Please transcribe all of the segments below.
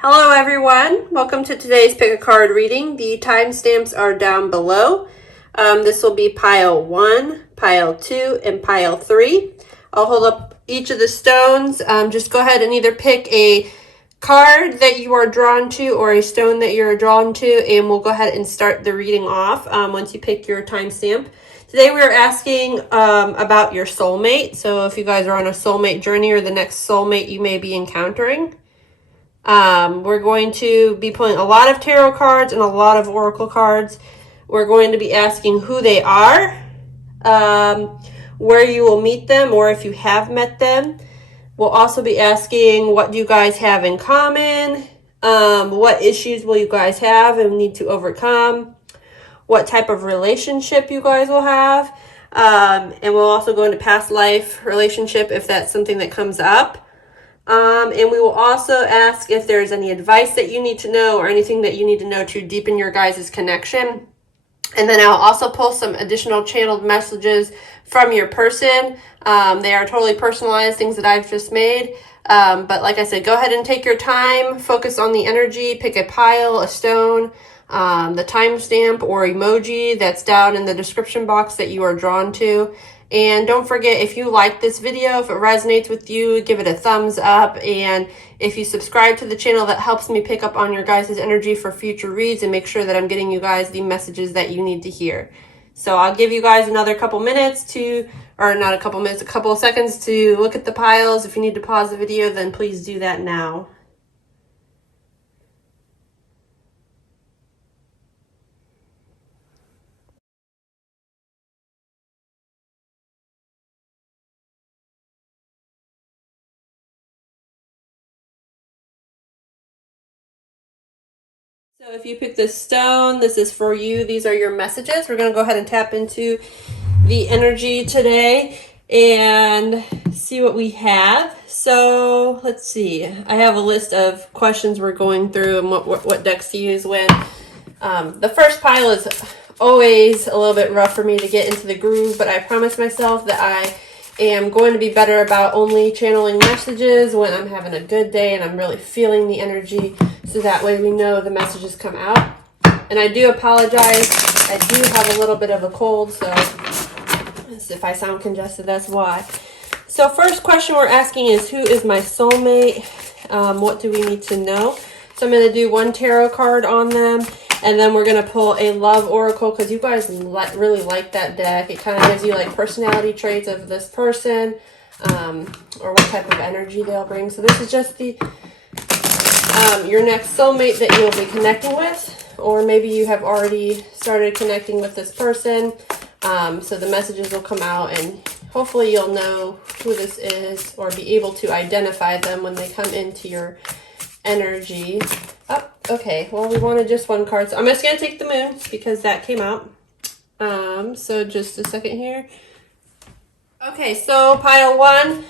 Hello everyone, welcome to today's pick a card reading. The timestamps are down below. This will be pile 1, pile 2, and pile 3. I'll hold up each of the stones. Just go ahead and either pick a card that you are drawn to or a stone that you're drawn to, and we'll go ahead and start the reading off once you pick your timestamp. Today we are asking about your soulmate. So if you guys are on a soulmate journey or the next soulmate you may be encountering. We're going to be pulling a lot of tarot cards and a lot of oracle cards. We're going to be asking who they are, where you will meet them, or if you have met them. We'll also be asking what you guys have in common, what issues will you guys have and need to overcome, what type of relationship you guys will have, and we'll also go into past life relationship if that's something that comes up. And we will also ask if there's any advice that you need to know or anything that you need to know to deepen your guys' connection. And then I'll also pull some additional channeled messages from your person. They are totally personalized, things that I've just made. But like I said, go ahead and take your time, focus on the energy, pick a pile, a stone, the timestamp or emoji that's down in the description box that you are drawn to. And don't forget, if you like this video, if it resonates with you, give it a thumbs up. And if you subscribe to the channel, that helps me pick up on your guys' energy for future reads and make sure that I'm getting you guys the messages that you need to hear. So I'll give you guys another couple minutes to, or not a couple minutes, a couple of seconds to look at the piles. If you need to pause the video, then please do that now. So if you pick this stone, this is for you. These are your messages. We're going to go ahead and tap into the energy today and see what we have. So let's see. I have a list of questions we're going through and what decks to use when. The first pile is always a little bit rough for me to get into the groove, but I promised myself that I am going to be better about only channeling messages when I'm having a good day and I'm really feeling the energy, so that way we know the messages come out. And I do apologize, I do have a little bit of a cold, so if I sound congested, that's why. So first question we're asking is, who is my soulmate? What do we need to know? So I'm going to do one tarot card on them, and then we're going to pull a love oracle because you guys really like that deck. It kind of gives you like personality traits of this person, or what type of energy they'll bring. So this is just the your next soulmate that you'll be connecting with, or maybe you have already started connecting with this person. So the messages will come out and hopefully you'll know who this is or be able to identify them when they come into your energy. Oh, okay, well, we wanted just one card, so I'm just going to take the moon because that came out. So just a second here. Okay, so pile 1,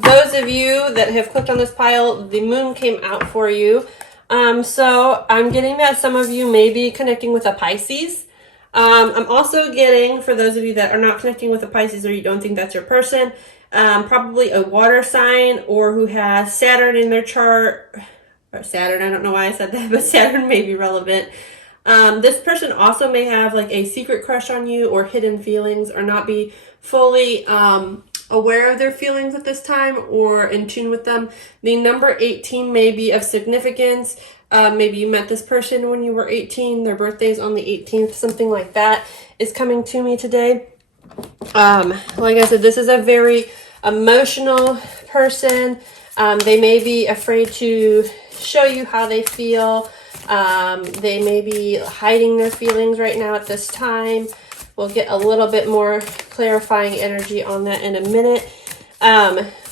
those of you that have clicked on this pile, the moon came out for you. So I'm getting that some of you may be connecting with a Pisces. I'm also getting, for those of you that are not connecting with a Pisces or you don't think that's your person, probably a water sign or who has Saturn in their chart. Or Saturn, I don't know why I said that, but Saturn may be relevant. This person also may have like a secret crush on you or hidden feelings, or not be fully aware of their feelings at this time or in tune with them. The number 18 may be of significance. Maybe you met this person when you were 18, their birthday's on the 18th, something like that is coming to me today. Like I said, this is a very emotional person. They may be afraid to show you how they feel. They may be hiding their feelings right now at this time. We'll get a little bit more clarifying energy on that in a minute.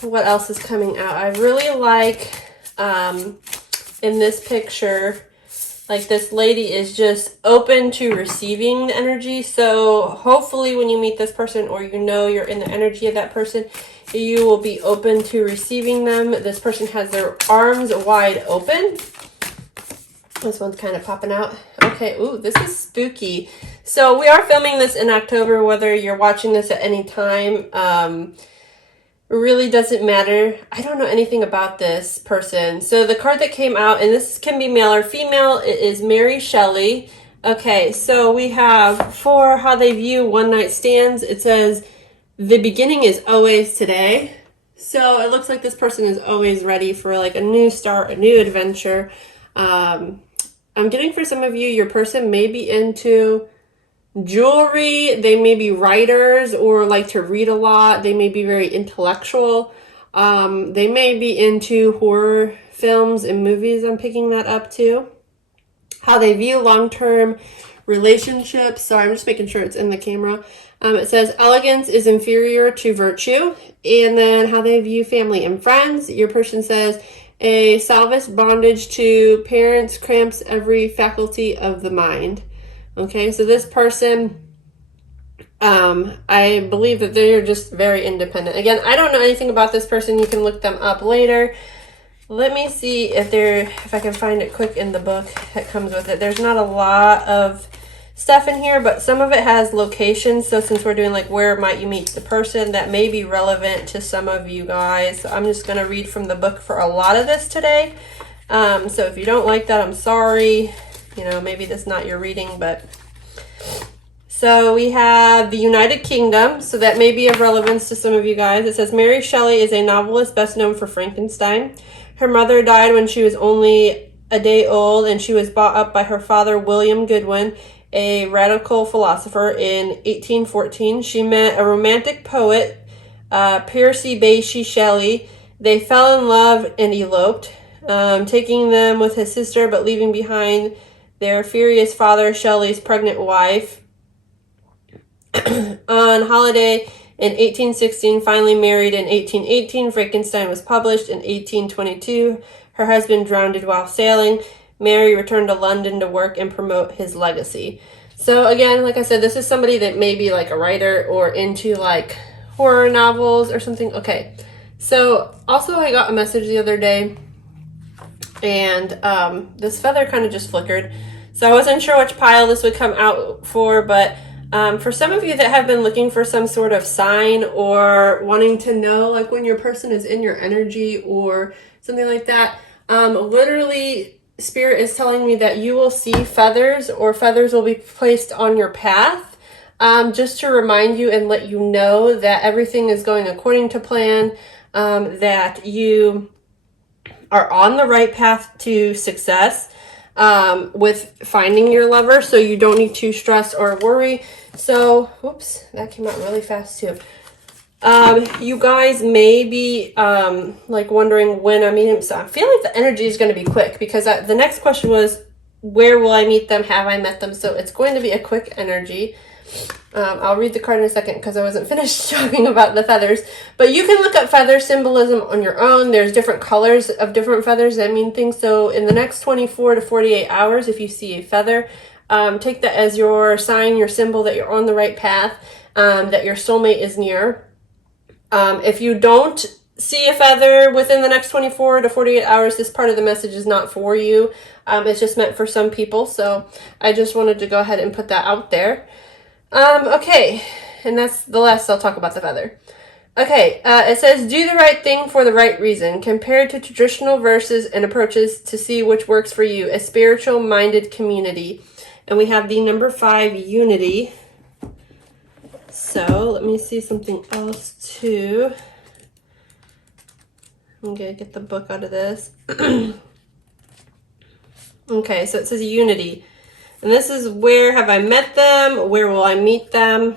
What else is coming out? I really like in this picture, like this lady is just open to receiving the energy. So hopefully when you meet this person or you know you're in the energy of that person, you will be open to receiving them. This person has their arms wide open. This one's kind of popping out. Okay, ooh, this is spooky. So we are filming this in October, whether you're watching this at any time. really doesn't matter. I don't know anything about this person. So the card that came out, and this can be male or female, it is Mary Shelley. Okay, so we have for how they view one night stands, it says the beginning is always today. So it looks like this person is always ready for like a new start, a new adventure. I'm getting for some of you, your person may be into jewelry, they may be writers or like to read a lot, they may be very intellectual, they may be into horror films and movies. I'm picking that up too. How they view long-term relationships. Sorry, I'm just making sure it's in the camera. It says elegance is inferior to virtue. And then how they view family and friends. Your person says a salvage bondage to parents cramps every faculty of the mind. Okay, so this person, I believe that they're just very independent. Again, I don't know anything about this person. You can look them up later. Let me see if I can find it quick in the book that comes with it. There's not a lot of stuff in here, but some of it has locations. So since we're doing like where might you meet the person, that may be relevant to some of you guys. So I'm just going to read from the book for a lot of this today. So if you don't like that, I'm sorry. You know, maybe that's not your reading, but... So we have the United Kingdom, so that may be of relevance to some of you guys. It says, Mary Shelley is a novelist best known for Frankenstein. Her mother died when she was only a day old, and she was brought up by her father, William Goodwin, a radical philosopher, in 1814. She met a romantic poet, Percy Bysshe Shelley. They fell in love and eloped, taking them with his sister, but leaving behind their furious father, Shelley's pregnant wife. On holiday in 1816, finally married in 1818, Frankenstein was published. In 1822, her husband drowned while sailing. Mary returned to London to work and promote his legacy. So again, like I said, this is somebody that may be like a writer or into like horror novels or something. Okay, so also I got a message the other day, and this feather kind of just flickered. So I wasn't sure which pile this would come out for, but for some of you that have been looking for some sort of sign or wanting to know like when your person is in your energy or something like that, literally Spirit is telling me that you will see feathers or feathers will be placed on your path, just to remind you and let you know that everything is going according to plan, that you are on the right path to success with finding your lover, so you don't need to stress or worry. So, whoops, that came out really fast too. You guys may be like wondering when I meet him. So I feel like the energy is going to be quick because the next question was, where will I meet them? Have I met them? So it's going to be a quick energy. I'll read the card in a second because I wasn't finished talking about the feathers. But you can look up feather symbolism on your own. There's different colors of different feathers that mean things. So in the next 24 to 48 hours, if you see a feather, take that as your sign, your symbol that you're on the right path, that your soulmate is near. If you don't see a feather within the next 24 to 48 hours, this part of the message is not for you. It's just meant for some people. So I just wanted to go ahead and put that out there. Okay, and that's the last I'll talk about the feather. Okay, it says, do the right thing for the right reason, compared to traditional verses and approaches to see which works for you, a spiritual-minded community. And we have the number 5, unity. So, let me see something else, too. I'm going to get the book out of this. Okay, so it says unity. And this is where have I met them? Where will I meet them?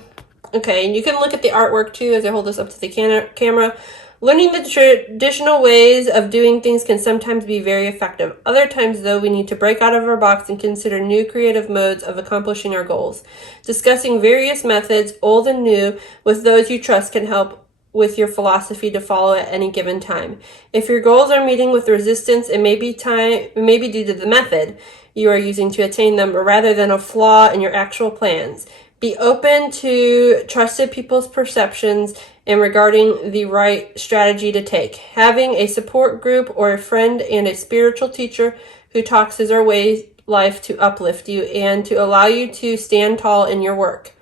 Okay, and you can look at the artwork too as I hold this up to the camera. Learning the traditional ways of doing things can sometimes be very effective. Other times, though, we need to break out of our box and consider new creative modes of accomplishing our goals. Discussing various methods, old and new, with those you trust can help with your philosophy to follow at any given time. If your goals are meeting with resistance, it may be due to the method you are using to attain them, rather than a flaw in your actual plans. Be open to trusted people's perceptions and regarding the right strategy to take. Having a support group or a friend and a spiritual teacher who talks is our way life to uplift you and to allow you to stand tall in your work.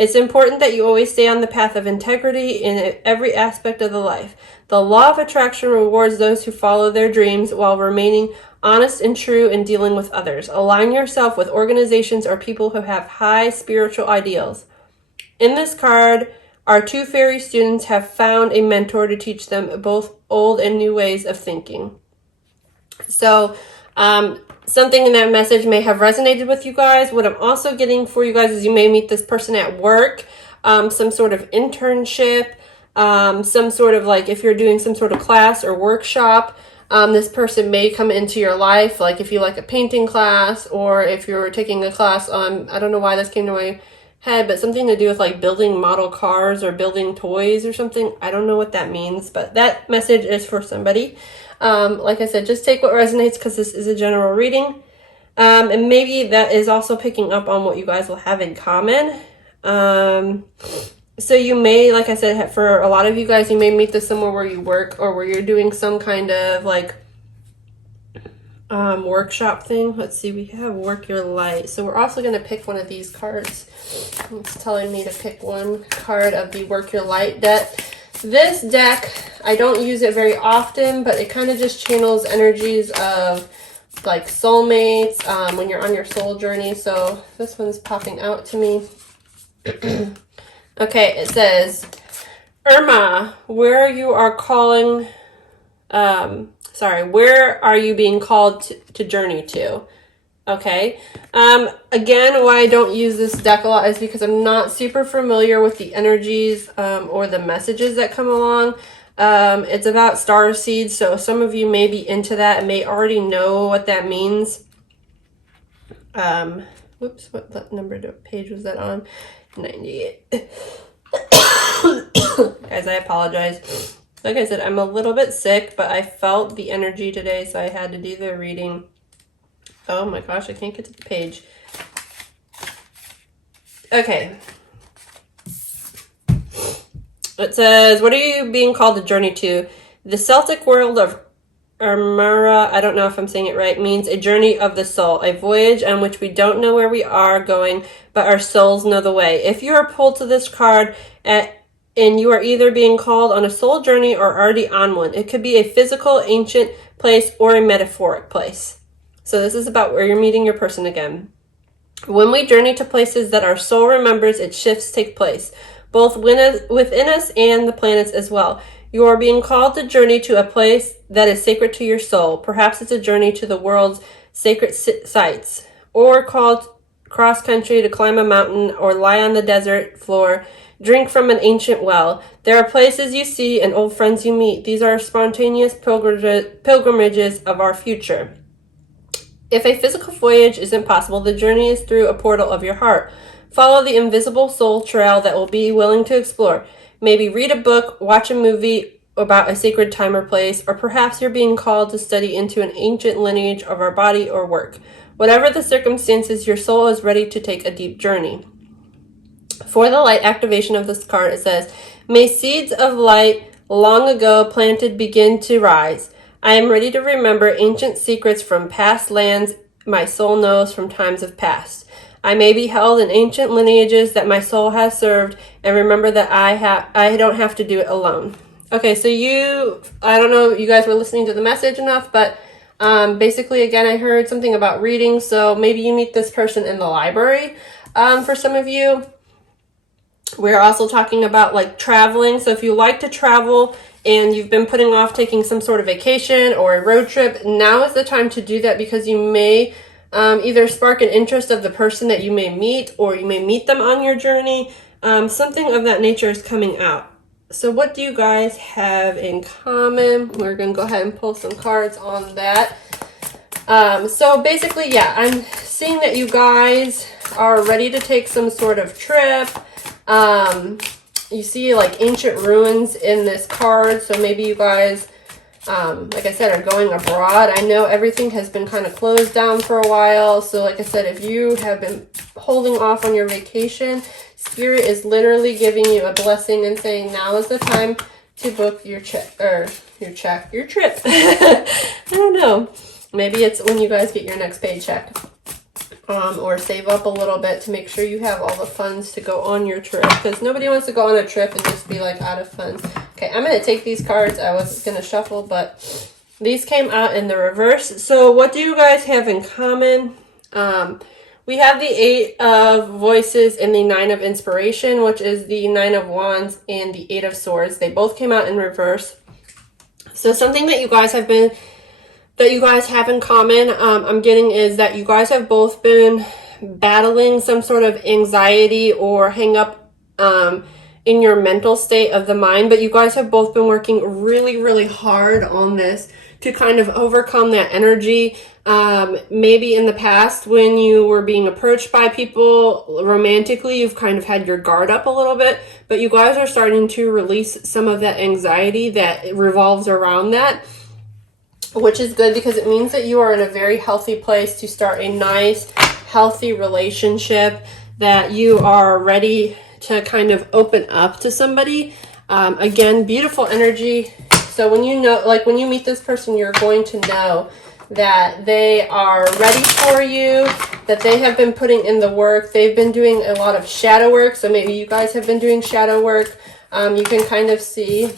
It's important that you always stay on the path of integrity in every aspect of the life. The law of attraction rewards those who follow their dreams while remaining honest and true in dealing with others. Align yourself with organizations or people who have high spiritual ideals. In this card, our two fairy students have found a mentor to teach them both old and new ways of thinking. So, something in that message may have resonated with you guys. What I'm also getting for you guys is you may meet this person at work, some sort of internship, some sort of like if you're doing some sort of class or workshop, this person may come into your life, like if you like a painting class or if you're taking a class on, I don't know why this came to my head, but something to do with like building model cars or building toys or something. I don't know what that means, but that message is for somebody. Like I said, just take what resonates because this is a general reading. And maybe that is also picking up on what you guys will have in common. So you may, like I said, for a lot of you guys, you may meet this somewhere where you work or where you're doing some kind of like workshop thing. Let's see, we have Work Your Light. So we're also going to pick one of these cards. It's telling me to pick one card of the Work Your Light deck. This deck, I don't use it very often, but it kind of just channels energies of like soulmates when you're on your soul journey. So this one's popping out to me. Okay, it says, Irma, where you are calling, where are you being called to journey to? Okay. Again, why I don't use this deck a lot is because I'm not super familiar with the energies or the messages that come along. It's about star seeds, so some of you may be into that and may already know what that means. Whoops, what number page was that on? 98. Guys, I apologize. Like I said, I'm a little bit sick, but I felt the energy today, so I had to do the reading. Oh my gosh, I can't get to the page. Okay. It says, what are you being called to journey to? The Celtic world of Armara, I don't know if I'm saying it right, means a journey of the soul, a voyage on which we don't know where we are going, but our souls know the way. If you are pulled to this card and you are either being called on a soul journey or already on one, it could be a physical, ancient place or a metaphoric place. So this is about where you're meeting your person again. When we journey to places that our soul remembers, its shifts take place, both within us and the planets as well. You are being called to journey to a place that is sacred to your soul. Perhaps it's a journey to the world's sacred sites, or called cross-country to climb a mountain or lie on the desert floor, drink from an ancient well. There are places you see and old friends you meet. These are spontaneous pilgrimages of our future. If a physical voyage isn't possible, the journey is through a portal of your heart. Follow the invisible soul trail that will be willing to explore. Maybe read a book, watch a movie about a sacred time or place, or perhaps you're being called to study into an ancient lineage of our body or work. Whatever the circumstances, your soul is ready to take a deep journey. For the light activation of this card, it says, may seeds of light long ago planted begin to rise. I am ready to remember ancient secrets from past lands my soul knows from times of past. I may be held in ancient lineages that my soul has served, and remember that I don't have to do it alone. Okay, so I don't know if you guys were listening to the message enough, but basically, again, I heard something about reading, so maybe you meet this person in the library. For some of you, we're also talking about like traveling. So if you like to travel and you've been putting off taking some sort of vacation or a road trip, now is the time to do that because you may either spark an interest of the person that you may meet, or you may meet them on your journey. Something of that nature is coming out. So what do you guys have in common? We're going to go ahead and pull some cards on that. So basically, yeah, I'm seeing that you guys are ready to take some sort of trip. You see like ancient ruins in this card. So maybe you guys, like I said, are going abroad. I know everything has been kind of closed down for a while. So like I said, if you have been holding off on your vacation, Spirit is literally giving you a blessing and saying now is the time to book your trip. I don't know. Maybe it's when you guys get your next paycheck. or save up a little bit to make sure you have all the funds to go on your trip, because nobody wants to go on a trip and just be like out of funds. Okay, I'm going to take these cards. I was going to shuffle, but these came out in the reverse. So what do you guys have in common? We have the 8 of Voices and the 9 of Inspiration, which is the 9 of Wands and the 8 of Swords. They both came out in reverse. So something that you guys have in common, I'm getting, is that you guys have both been battling some sort of anxiety or hang up in your mental state of the mind, but you guys have both been working really, really hard on this to kind of overcome that energy. Maybe in the past when you were being approached by people romantically, you've kind of had your guard up a little bit, but you guys are starting to release some of that anxiety that revolves around that, which is good because it means that you are in a very healthy place to start a nice, healthy relationship, that you are ready to kind of open up to somebody. Again, beautiful energy. So when you know, like when you meet this person, you're going to know that they are ready for you, that they have been putting in the work. They've been doing a lot of shadow work. So maybe you guys have been doing shadow work. You can kind of see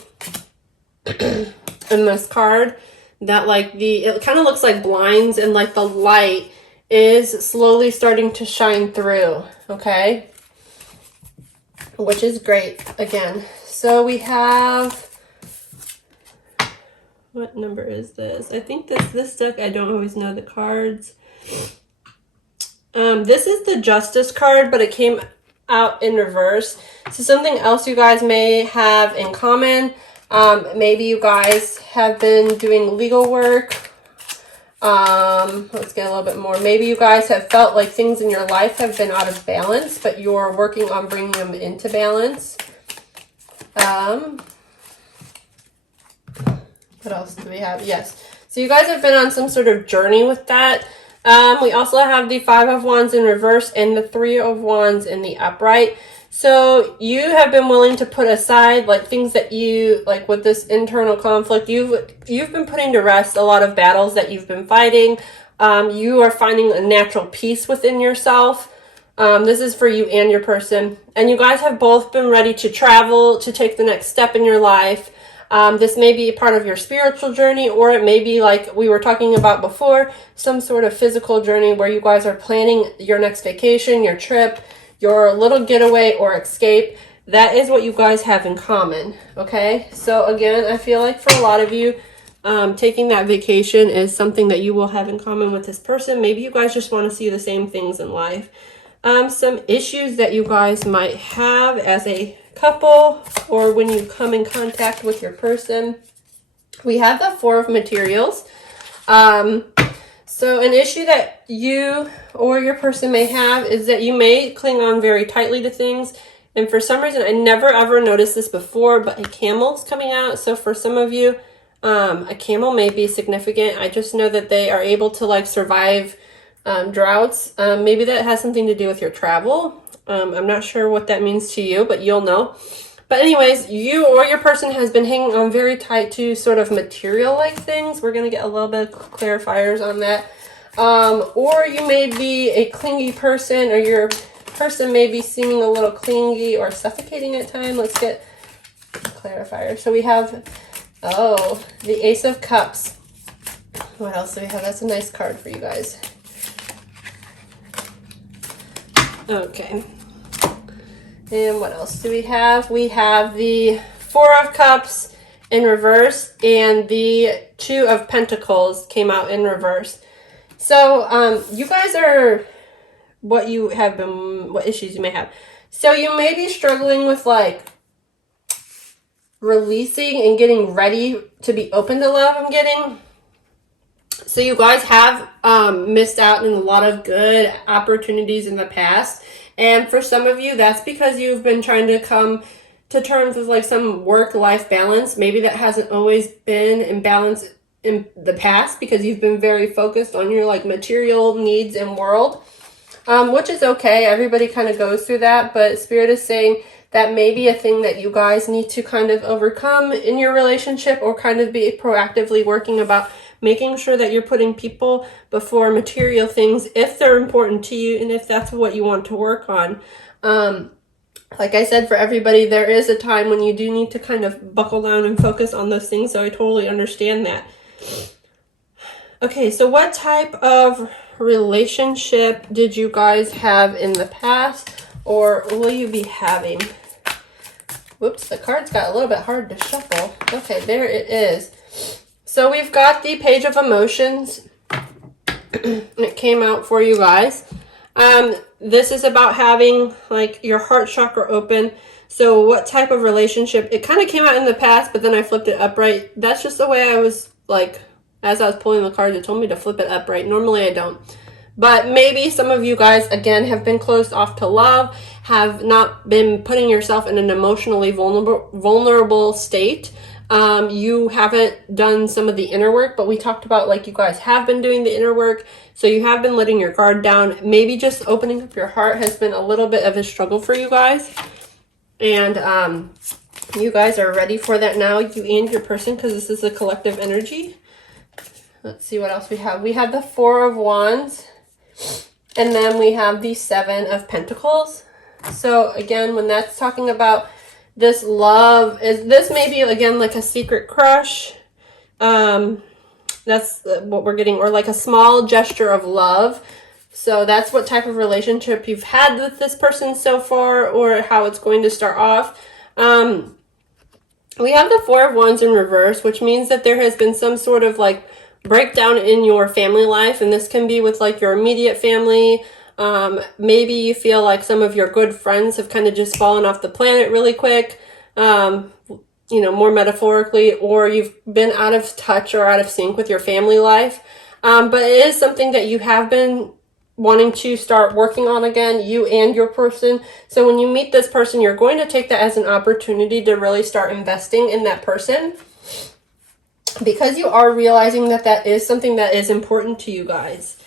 in this card that like it kind of looks like blinds, and like the light is slowly starting to shine through. Okay. Which is great again. So we have, what number is this? I think this deck, I don't always know the cards. This is the Justice card, but it came out in reverse. So something else you guys may have in common. Maybe you guys have been doing legal work. Let's get a little bit more. Maybe you guys have felt like things in your life have been out of balance, but you're working on bringing them into balance. What else do we have? Yes. So you guys have been on some sort of journey with that. We also have the 5 of Wands in reverse and the 3 of Wands in the upright. So you have been willing to put aside like things that you like with this internal conflict. You've been putting to rest a lot of battles that you've been fighting. You are finding a natural peace within yourself. This is for you and your person. And you guys have both been ready to travel, to take the next step in your life. This may be part of your spiritual journey, or it may be like we were talking about before, some sort of physical journey where you guys are planning your next vacation, your trip, your little getaway or escape. That is what you guys have in common. Okay. So again, I feel like for a lot of you, taking that vacation is something that you will have in common with this person. Maybe you guys just want to see the same things in life. Some issues that you guys might have as a couple or when you come in contact with your person. We have the 4 of Materials. So an issue that you or your person may have is that you may cling on very tightly to things. And for some reason, I never ever noticed this before, but a camel's coming out. So for some of you, a camel may be significant. I just know that they are able to like survive droughts. Maybe that has something to do with your travel. I'm not sure what that means to you, but you'll know. But anyways, you or your person has been hanging on very tight to sort of material-like things. We're going to get a little bit of clarifiers on that. Or you may be a clingy person, or your person may be seeming a little clingy or suffocating at times. Let's get clarifiers. So we have, the Ace of Cups. What else do we have? That's a nice card for you guys. Okay. And what else do we have? We have the 4 of Cups in reverse, and the 2 of Pentacles came out in reverse. So you guys are what issues you may have. So you may be struggling with like releasing and getting ready to be open to love, I'm getting. So you guys have missed out on a lot of good opportunities in the past. And for some of you, that's because you've been trying to come to terms with like some work-life balance. Maybe that hasn't always been in balance in the past because you've been very focused on your like material needs and world, which is okay. Everybody kind of goes through that, but Spirit is saying that may be a thing that you guys need to kind of overcome in your relationship, or kind of be proactively working about making sure that you're putting people before material things if they're important to you and if that's what you want to work on. Like I said, for everybody, there is a time when you do need to kind of buckle down and focus on those things, so I totally understand that. Okay, so what type of relationship did you guys have in the past, or will you be having? Whoops, the cards got a little bit hard to shuffle. Okay, there it is. So we've got the Page of Emotions. It came out for you guys. This is about having like your heart chakra open. So what type of relationship? It kind of came out in the past, but then I flipped it upright. That's just the way I was like, as I was pulling the cards, it told me to flip it upright. Normally I don't. But maybe some of you guys, again, have been closed off to love, have not been putting yourself in an emotionally vulnerable state. You haven't done some of the inner work, but we talked about like you guys have been doing the inner work. So you have been letting your guard down. Maybe just opening up your heart has been a little bit of a struggle for you guys. And you guys are ready for that now, you and your person, because this is a collective energy. Let's see what else we have. We have the Four of Wands. And then we have the Seven of Pentacles. So again, when that's talking about this love, this may be again like a secret crush. That's what we're getting, or like a small gesture of love. So that's what type of relationship you've had with this person so far, or how it's going to start off. We have the Four of Wands in reverse, which means that there has been some sort of like breakdown in your family life, and this can be with like your immediate family. Maybe you feel like some of your good friends have kind of just fallen off the planet really quick, you know, more metaphorically, or you've been out of touch or out of sync with your family life. But it is something that you have been wanting to start working on again, you and your person. So when you meet this person, you're going to take that as an opportunity to really start investing in that person, because you are realizing that that is something that is important to you guys.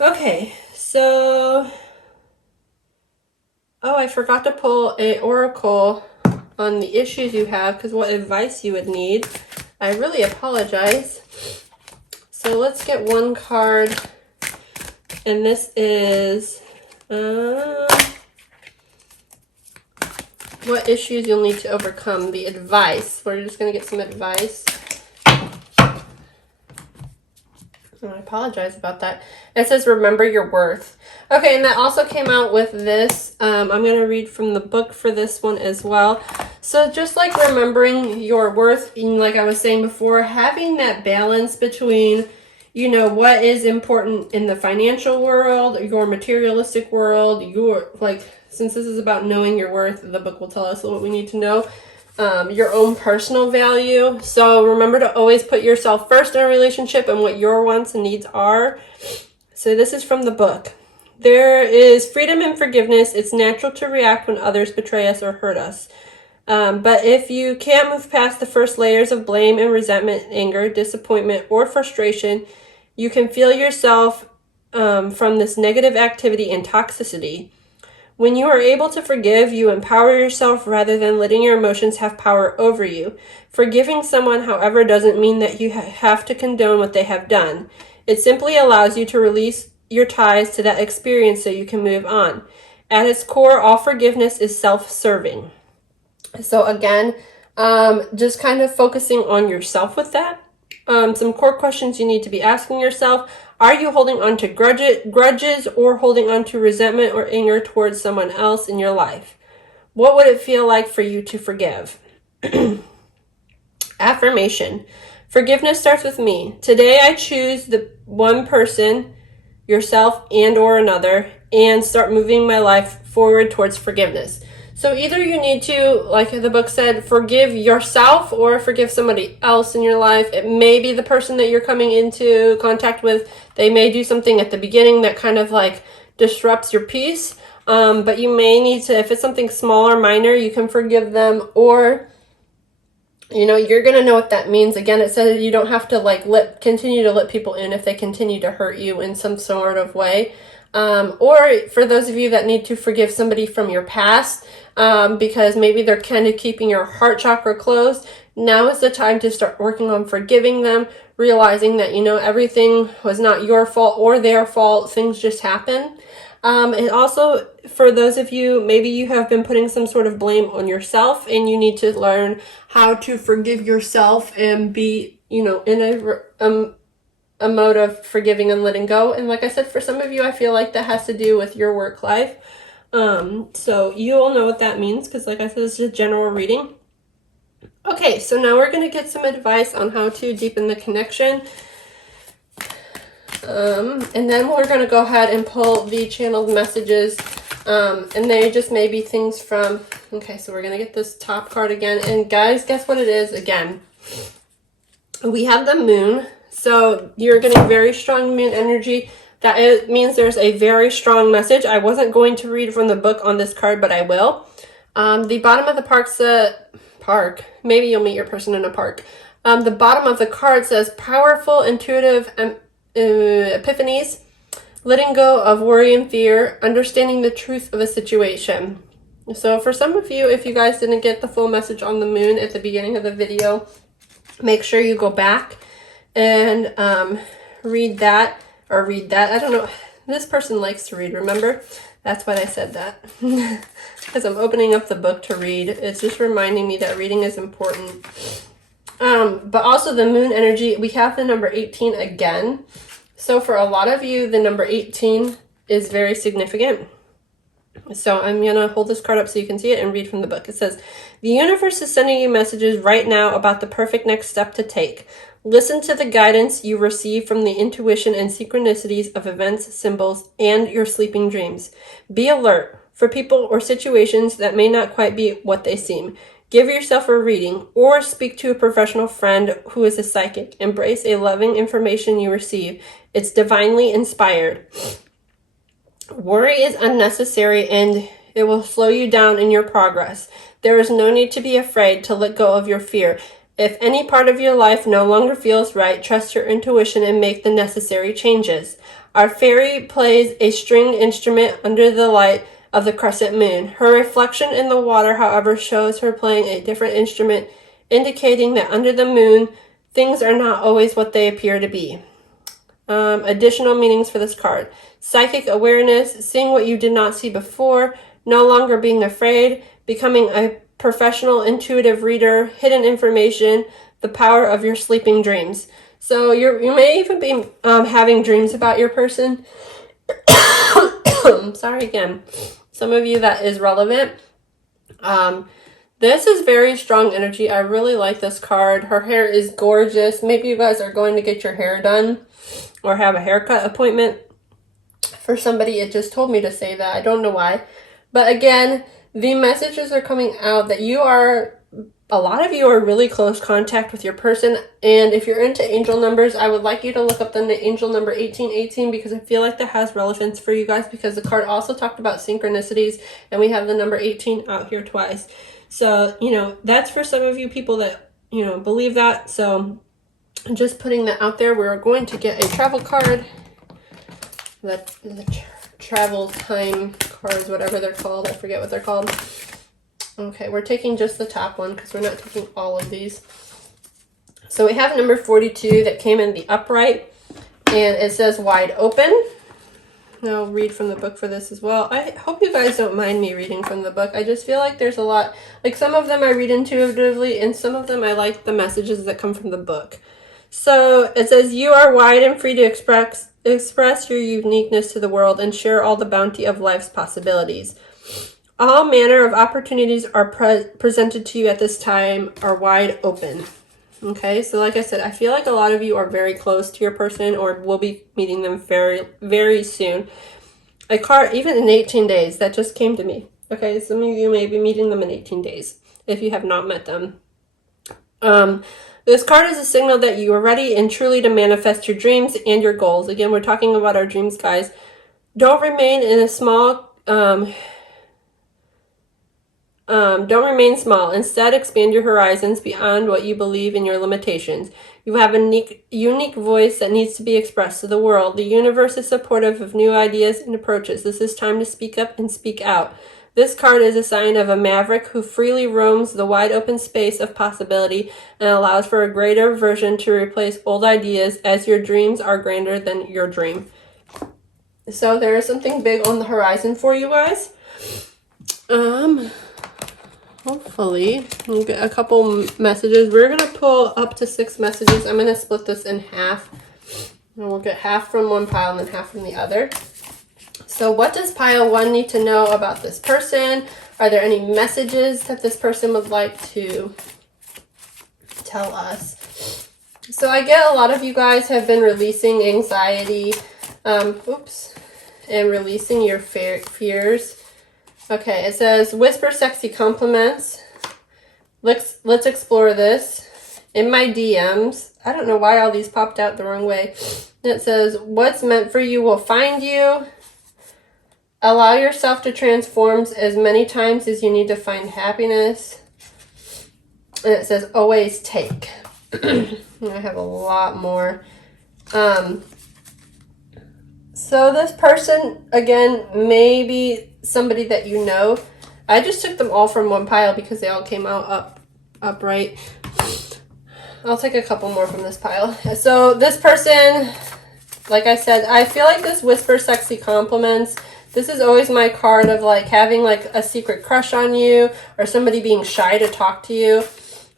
Okay, so, oh, I forgot to pull a oracle on the issues you have, because what advice you would need. I really apologize. So let's get one card, and this is what issues you'll need to overcome. The advice. We're just going to get some advice. I apologize about that. It says, remember your worth. Okay, and that also came out with this. I'm going to read from the book for this one as well. So just like remembering your worth, like I was saying before, having that balance between, you know, what is important in the financial world, your materialistic world, your, like, since this is about knowing your worth, the book will tell us what we need to know. Your own personal value. So remember to always put yourself first in a relationship and what your wants and needs are. So this is from the book. There is freedom and forgiveness. It's natural to react when others betray us or hurt us. But if you can't move past the first layers of blame and resentment, anger, disappointment, or frustration, you can feel yourself from this negative activity and toxicity. When you are able to forgive, you empower yourself rather than letting your emotions have power over you. Forgiving someone, however, doesn't mean that you have to condone what they have done. It simply allows you to release your ties to that experience so you can move on. At its core, all forgiveness is self-serving. So again, just kind of focusing on yourself with that. Some core questions you need to be asking yourself. Are you holding on to grudges or holding on to resentment or anger towards someone else in your life? What would it feel like for you to forgive? Affirmation. Forgiveness starts with me. Today I choose the one person, yourself and or another, and start moving my life forward towards forgiveness. So either you need to, like the book said, forgive yourself or forgive somebody else in your life. It may be the person that you're coming into contact with. They may do something at the beginning that kind of like disrupts your peace. But you may need to, if it's something small or minor, you can forgive them, or, you know, you're going to know what that means. Again, it says you don't have to like continue to let people in if they continue to hurt you in some sort of way. Or for those of you that need to forgive somebody from your past, because maybe they're kind of keeping your heart chakra closed, now is the time to start working on forgiving them, realizing that, you know, everything was not your fault or their fault. Things just happen. And also, for those of you, maybe you have been putting some sort of blame on yourself, and you need to learn how to forgive yourself and be, you know, in a mode of forgiving and letting go. And like I said, for some of you, I feel like that has to do with your work life. So you'll know what that means, because like I said, this is a general reading. Okay, so now we're going to get some advice on how to deepen the connection. And then we're going to go ahead and pull the channeled messages. And they just may be things from, okay, so we're going to get this top card again. And guys, guess what it is again? We have the moon. So you're getting very strong moon energy. That means there's a very strong message. I wasn't going to read from the book on this card, but I will. The bottom of the park, maybe you'll meet your person in a park. The bottom of the card says powerful, intuitive epiphanies, letting go of worry and fear, understanding the truth of a situation. So for some of you, if you guys didn't get the full message on the moon at the beginning of the video, make sure you go back and read that. I don't know. This person likes to read, remember? That's why I said that. Because I'm opening up the book to read. It's just reminding me that reading is important. But also the moon energy, we have the number 18 again. So for a lot of you, the number 18 is very significant. So I'm going to hold this card up so you can see it and read from the book. It says, the universe is sending you messages right now about the perfect next step to take. Listen to the guidance you receive from the intuition and synchronicities of events, symbols, and your sleeping dreams. Be alert for people or situations that may not quite be what they seem. Give yourself a reading or speak to a professional friend who is a psychic. Embrace a loving information you receive. It's divinely inspired. Worry is unnecessary and it will slow you down in your progress. There is no need to be afraid to let go of your fear. If any part of your life no longer feels right, trust your intuition and make the necessary changes. Our fairy plays a stringed instrument under the light of the crescent moon. Her reflection in the water, however, shows her playing a different instrument, indicating that under the moon, things are not always what they appear to be. Additional meanings for this card. Psychic awareness, seeing what you did not see before, no longer being afraid, becoming a professional intuitive reader, hidden information, the power of your sleeping dreams. So you may even be having dreams about your person. Sorry again. Some of you that is relevant. This is very strong energy. I really like this card. Her hair is gorgeous. Maybe you guys are going to get your hair done or have a haircut appointment. For somebody, it just told me to say that. I don't know why. But again, the messages are coming out that a lot of you are really close contact with your person. And if you're into angel numbers, I would like you to look up the angel number 1818, because I feel like that has relevance for you guys, because the card also talked about synchronicities and we have the number 18 out here twice. So, you know, that's for some of you people that, you know, believe that. So I'm just putting that out there. We're going to get a travel card. The travel time cards, whatever they're called. I forget what they're called. Okay, we're taking just the top one because we're not taking all of these. So we have number 42 that came in the upright, and it says wide open. I'll read from the book for this as well. I hope you guys don't mind me reading from the book. I just feel like there's a lot, like some of them I read intuitively, and some of them I like the messages that come from the book. So it says, you are wide and free to express your uniqueness to the world and share all the bounty of life's possibilities. All manner of opportunities are presented to you at this time are wide open. Okay, so like I said, I feel like a lot of you are very close to your person or will be meeting them very, very soon. A card, even in 18 days, that just came to me. Okay, some of you may be meeting them in 18 days if you have not met them. This card is a signal that you are ready and truly to manifest your dreams and your goals. Again, we're talking about our dreams, guys. Don't remain in a small... don't remain small. Instead, expand your horizons beyond what you believe in your limitations. You have a unique voice that needs to be expressed to the world. The universe is supportive of new ideas and approaches. This is time to speak up and speak out. This card is a sign of a maverick who freely roams the wide open space of possibility and allows for a greater version to replace old ideas as your dreams are grander than your dream. So there is something big on the horizon for you guys. Hopefully we'll get a couple messages. We're going to pull up to 6 messages. I'm going to split this in half. And we'll get half from one pile and then half from the other. So what does pile 1 need to know about this person? Are there any messages that this person would like to tell us? So I get a lot of you guys have been releasing anxiety, and releasing your fears. Okay, it says, whisper sexy compliments. Let's explore this. In my DMs, I don't know why all these popped out the wrong way. It says, what's meant for you will find you. Allow yourself to transform as many times as you need to find happiness. And it says, always take. I have a lot more. So this person, again, maybe somebody that you know. I just took them all from one pile because they all came out upright. I'll take a couple more from this pile. So this person, like I said, I feel like this whisper sexy compliments. This is always my card of like having like a secret crush on you or somebody being shy to talk to you.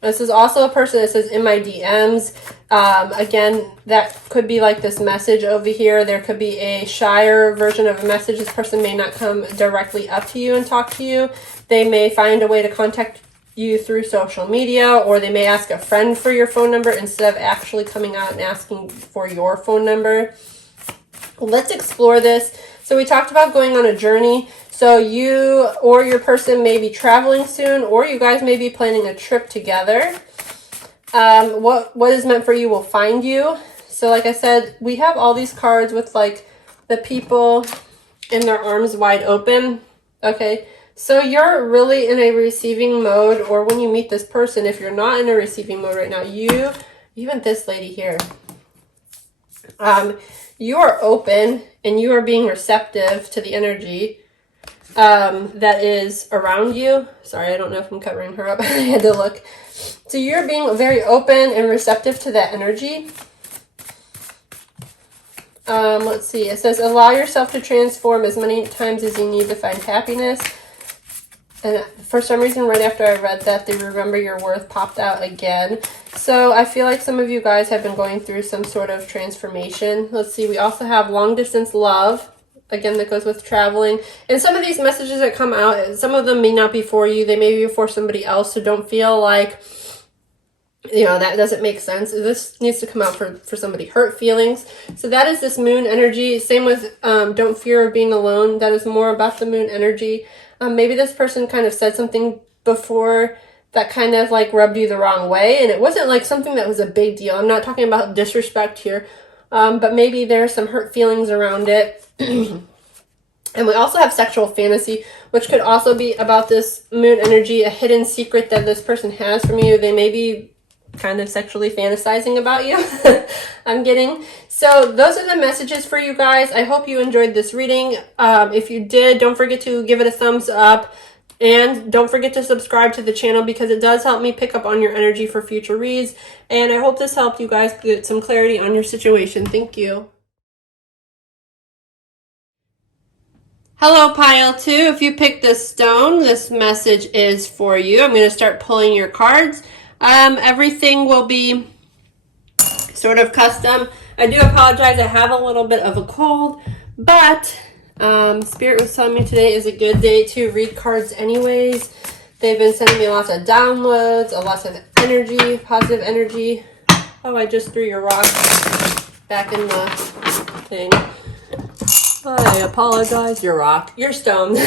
This is also a person that says in my DMs. Again, that could be like this message over here. There could be a shyer version of a message. This person may not come directly up to you and talk to you. They may find a way to contact you through social media, or they may ask a friend for your phone number instead of actually coming out and asking for your phone number. Let's explore this. So we talked about going on a journey. So you or your person may be traveling soon, or you guys may be planning a trip together. What is meant for you will find you. So like I said, we have all these cards with like the people in their arms wide open. Okay, so you're really in a receiving mode, or when you meet this person, if you're not in a receiving mode right now, even this lady here, you are open and you are being receptive to the energy that is around you. Sorry, I don't know if I'm covering her up. I had to look. So you're being very open and receptive to that energy. Let's see. It says, allow yourself to transform as many times as you need to find happiness. And for some reason, right after I read that, the remember your worth popped out again. So I feel like some of you guys have been going through some sort of transformation. Let's see. We also have long distance love. Again, that goes with traveling. And some of these messages that come out, some of them may not be for you. They may be for somebody else. So don't feel like, that doesn't make sense. This needs to come out for somebody. Hurt feelings. So that is this moon energy. Same with don't fear of being alone. That is more about the moon energy. Maybe this person kind of said something before that kind of like rubbed you the wrong way. And it wasn't like something that was a big deal. I'm not talking about disrespect here. But maybe there's some hurt feelings around it. And we also have sexual fantasy, which could also be about this moon energy, a hidden secret that this person has from you. They may be kind of sexually fantasizing about you. I'm getting. So those are the messages for you guys. I hope you enjoyed this reading. If you did, don't forget to give it a thumbs up. And don't forget to subscribe to the channel because it does help me pick up on your energy for future reads. And I hope this helped you guys get some clarity on your situation. Thank you. Hello, Pile 2. If you picked this stone, this message is for you. I'm going to start pulling your cards. Everything will be sort of custom. I do apologize. I have a little bit of a cold, but Spirit was telling me today is a good day to read cards anyways. They've been sending me lots of downloads, lots of energy, positive energy. Oh, I just threw your rock back in the thing. I apologize. You're rocked. You're stoned. So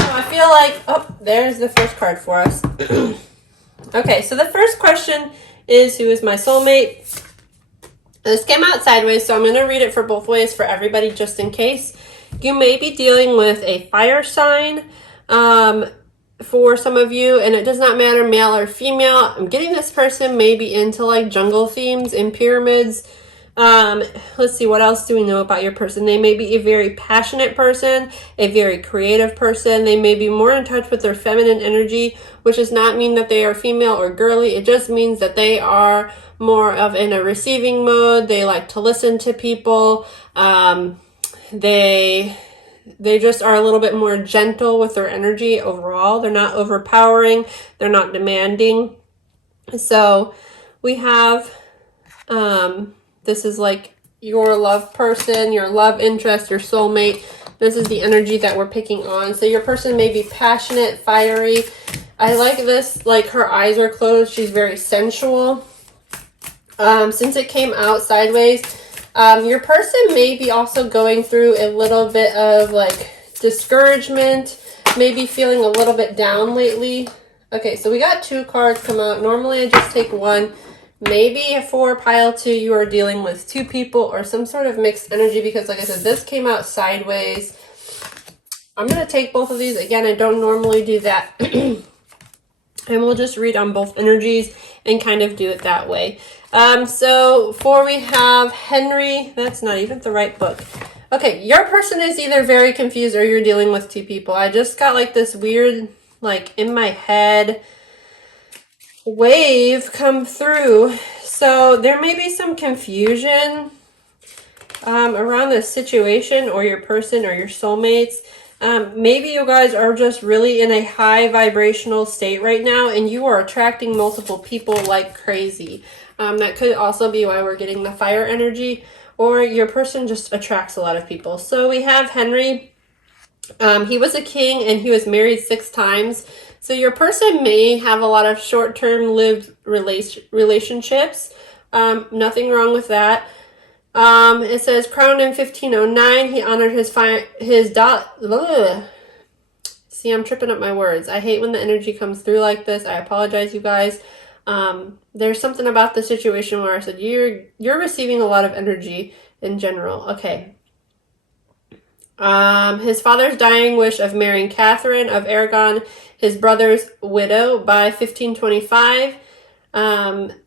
I feel like, there's the first card for us. Okay, so the first question is, who is my soulmate? This came out sideways, so I'm going to read it for both ways for everybody just in case. You may be dealing with a fire sign for some of you, and it does not matter male or female. I'm getting this person maybe into like jungle themes and pyramids. Let's see, what else do we know about your person? They may be a very passionate person, a very creative person. They may be more in touch with their feminine energy, which does not mean that they are female or girly. It just means that they are more of in a receiving mode. They like to listen to people. They just are a little bit more gentle with their energy overall. They're not overpowering. They're not demanding. So we have, this is like your love person, your love interest, your soulmate. This is the energy that we're picking on. So your person may be passionate, fiery. I like this, like her eyes are closed. She's very sensual. Since it came out sideways, your person may be also going through a little bit of like discouragement, maybe feeling a little bit down lately. Okay, so we got 2 cards come out. Normally I just take 1. Maybe for pile 2, you are dealing with 2 people or some sort of mixed energy because like I said, this came out sideways. I'm going to take both of these. Again, I don't normally do that. And we'll just read on both energies and kind of do it that way. So we have Henry. That's not even the right book. Okay, your person is either very confused or you're dealing with 2 people. I just got like this weird, like in my head, wave come through. So there may be some confusion around this situation or your person or your soulmates. Maybe you guys are just really in a high vibrational state right now and you are attracting multiple people like crazy. That could also be why we're getting the fire energy, or your person just attracts a lot of people. So we have Henry. He was a king and he was married 6 times. So your person may have a lot of short-term lived relationships. Nothing wrong with that. It says crowned in 1509. He honored See, I'm tripping up my words. I hate when the energy comes through like this. I apologize, you guys. There's something about the situation where I said you're receiving a lot of energy in general. Okay. His father's dying wish of marrying Catherine of Aragon, his brother's widow, by 1525.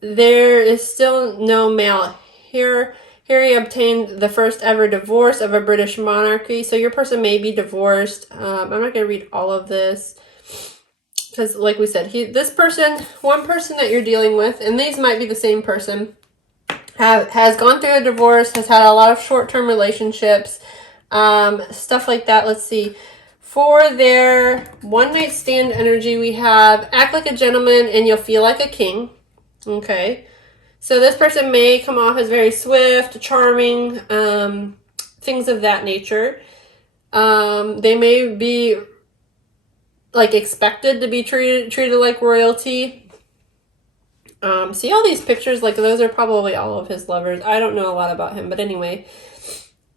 There is still no male here. Harry obtained the first ever divorce of a British monarchy. So your person may be divorced. I'm not going to read all of this because, like we said, one person that you're dealing with, and these might be the same person, has gone through a divorce, has had a lot of short-term relationships, stuff like that. Let's see. For their one-night stand energy, we have act like a gentleman and you'll feel like a king. Okay. So this person may come off as very swift, charming, things of that nature. They may be like expected to be treated like royalty. See all these pictures? Like those are probably all of his lovers. I don't know a lot about him, but anyway.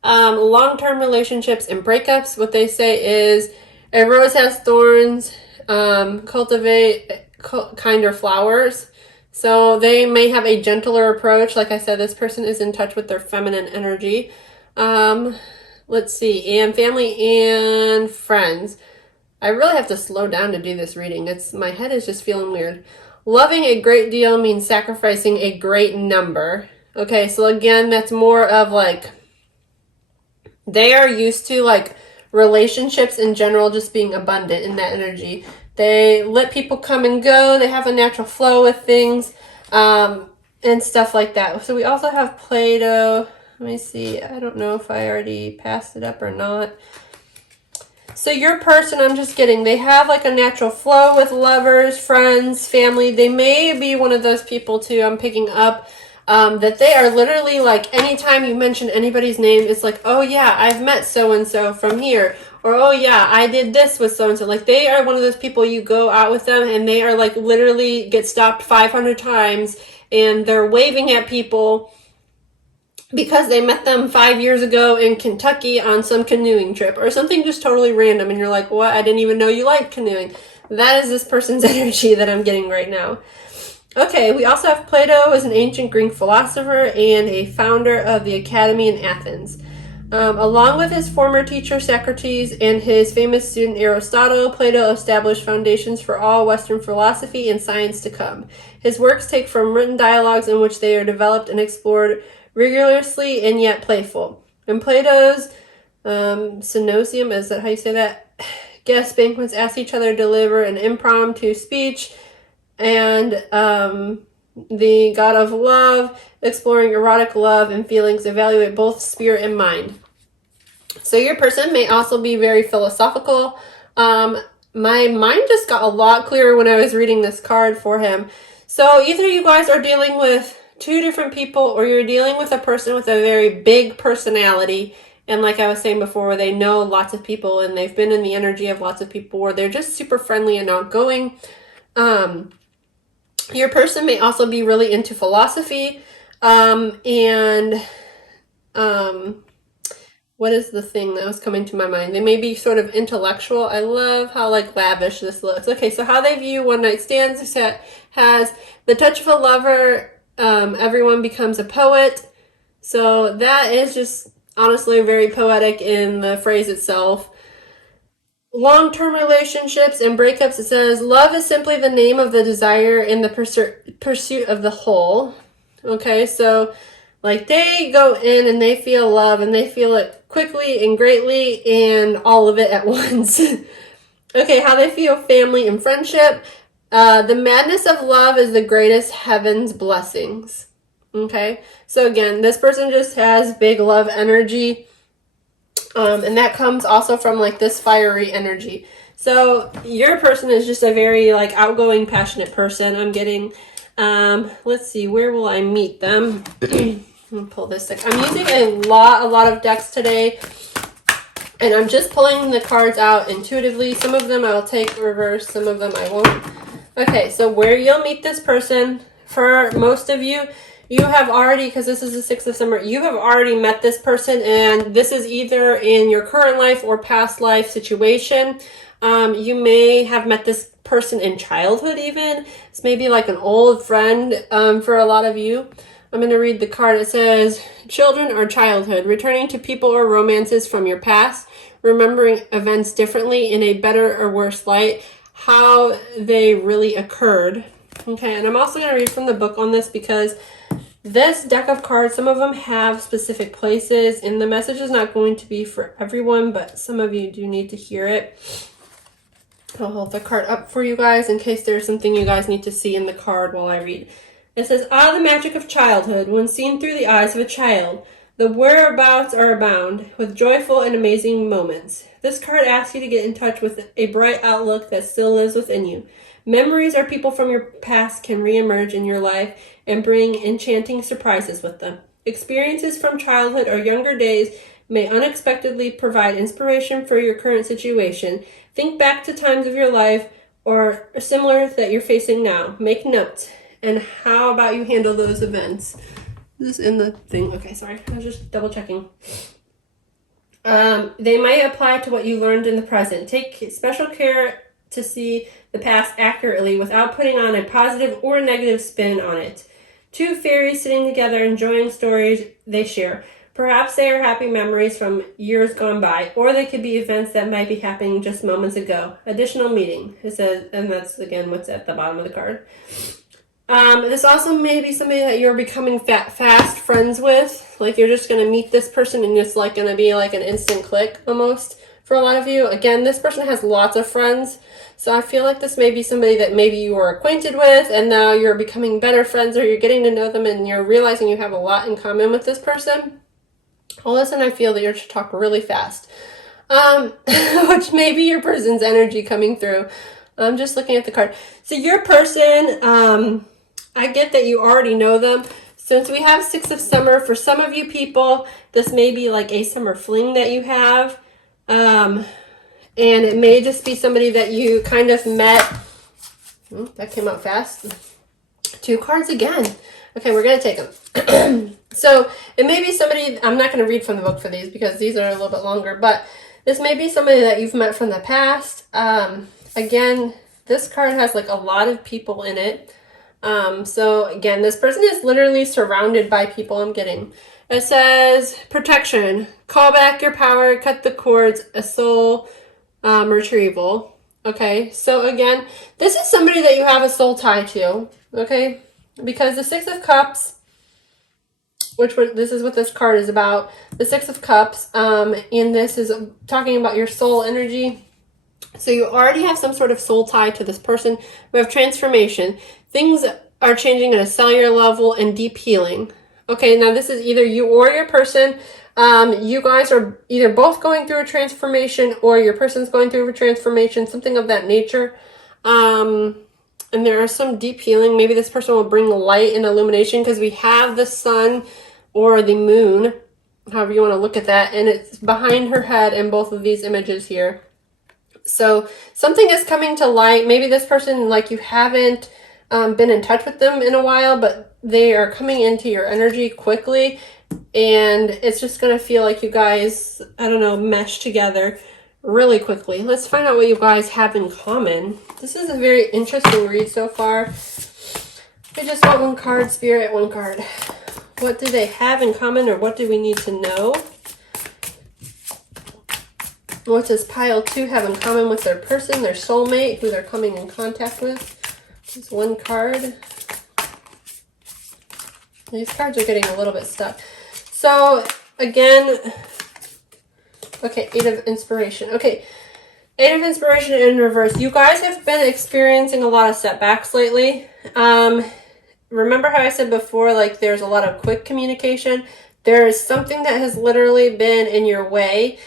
Long-term relationships and breakups, what they say is a rose has thorns, cultivate kinder flowers. So they may have a gentler approach. Like I said, this person is in touch with their feminine energy. Let's see, and family and friends. I really have to slow down to do this reading. My head is just feeling weird. Loving a great deal means sacrificing a great number. Okay, so again, that's more of like, they are used to like relationships in general just being abundant in that energy. They let people come and go. They have a natural flow with things and stuff like that. So we also have Play-Doh. Let me see. I don't know if I already passed it up or not. So your person, I'm just kidding. They have like a natural flow with lovers, friends, family. They may be one of those people too. I'm picking up that they are literally like, anytime you mention anybody's name, it's like, oh yeah, I've met so-and-so from here. Or, oh yeah, I did this with so-and-so. Like they are one of those people you go out with them and they are like literally get stopped 500 times and they're waving at people because they met them 5 years ago in Kentucky on some canoeing trip or something just totally random. And you're like, what? I didn't even know you liked canoeing. That is this person's energy that I'm getting right now. Okay, we also have Plato as an ancient Greek philosopher and a founder of the Academy in Athens. Along with his former teacher Socrates and his famous student Aristotle, Plato established foundations for all Western philosophy and science to come. His works take from written dialogues in which they are developed and explored rigorously and yet playful. In Plato's symposium, is that how you say that? Guest banquets ask each other to deliver an impromptu speech, and the god of love, exploring erotic love and feelings, evaluate both spirit and mind. So your person may also be very philosophical. My mind just got a lot clearer when I was reading this card for him. So either you guys are dealing with two different people, or you're dealing with a person with a very big personality. And like I was saying before, they know lots of people and they've been in the energy of lots of people, or they're just super friendly and outgoing. Your person may also be really into philosophy. What is the thing that was coming to my mind? They may be sort of intellectual. I love how like lavish this looks. Okay, so how they view one night stands has the touch of a lover. Everyone becomes a poet. So that is just honestly very poetic in the phrase itself. Long-term relationships and breakups, it says, love is simply the name of the desire in the pursuit of the whole. Okay, so like they go in and they feel love and they feel it quickly and greatly and all of it at once. Okay, how they feel family and friendship. The madness of love is the greatest heaven's blessings. Okay, so again, this person just has big love energy. And that comes also from like this fiery energy. So your person is just a very like outgoing, passionate person. I'm getting, let's see, where will I meet them? I'll pull this deck. I'm using a lot of decks today, and I'm just pulling the cards out intuitively. Some of them I will take reverse, some of them I won't. Okay, so where you'll meet this person, for most of you, you have already, because this is the 6th of summer, you have already met this person, and this is either in your current life or past life situation. You may have met this person in childhood even. It's maybe like an old friend for a lot of you. I'm going to read the card. It says, children or childhood, returning to people or romances from your past, remembering events differently in a better or worse light, how they really occurred. Okay, and I'm also going to read from the book on this because this deck of cards, some of them have specific places, and the message is not going to be for everyone, but some of you do need to hear it. I'll hold the card up for you guys in case there's something you guys need to see in the card while I read. It says, ah, the magic of childhood, when seen through the eyes of a child. The whereabouts are abound with joyful and amazing moments. This card asks you to get in touch with a bright outlook that still lives within you. Memories or people from your past can reemerge in your life and bring enchanting surprises with them. Experiences from childhood or younger days may unexpectedly provide inspiration for your current situation. Think back to times of your life or similar that you're facing now. Make notes. And how about you handle those events? Is this in the thing? Okay, sorry. I was just double checking. They might apply to what you learned in the present. Take special care to see the past accurately without putting on a positive or negative spin on it. Two fairies sitting together enjoying stories they share. Perhaps they are happy memories from years gone by, or they could be events that might be happening just moments ago. Additional meeting, it says, and that's again what's at the bottom of the card. This also may be somebody that you're becoming fast friends with. Like you're just going to meet this person and it's like going to be like an instant click almost for a lot of you. Again, this person has lots of friends. So I feel like this may be somebody that maybe you were acquainted with and now you're becoming better friends, or you're getting to know them and you're realizing you have a lot in common with this person. All of a sudden I feel that you're to talk really fast. Which may be your person's energy coming through. I'm just looking at the card. So your person, I get that you already know them. Since we have 6 of summer, for some of you people, this may be like a summer fling that you have. And it may just be somebody that you kind of met. Oh, that came out fast. 2 cards again. Okay, we're going to take them. So it may be somebody, I'm not going to read from the book for these because these are a little bit longer, but this may be somebody that you've met from the past. Again, this card has like a lot of people in it. So again, this person is literally surrounded by people. I'm getting. It says protection, call back your power, cut the cords, a soul retrieval. Okay, so again, this is somebody that you have a soul tie to. Okay, because the 6 of Cups this is what this card is about. The Six of Cups, and this is talking about your soul energy. So you already have some sort of soul tie to this person. We have transformation. Things are changing at a cellular level and deep healing. Okay, now this is either you or your person. You guys are either both going through a transformation or your person's going through a transformation, something of that nature. And there are some deep healing. Maybe this person will bring light and illumination because we have the sun or the moon, however you want to look at that, and it's behind her head in both of these images here. So something is coming to light. Maybe this person, like, you haven't been in touch with them in a while, but they are coming into your energy quickly, and it's just going to feel like you guys, I don't know, mesh together really quickly. Let's find out what you guys have in common. This is a very interesting read so far. I just want one card, Spirit, one card. What do they have in common, or what do we need to know? What does pile 2 have in common with their person, their soulmate, who they're coming in contact with? Just one card. These cards are getting a little bit stuck. So, again, okay, 8 of Inspiration. Okay, 8 of Inspiration in reverse. You guys have been experiencing a lot of setbacks lately. Remember how I said before, like, there's a lot of quick communication? There is something that has literally been in your way.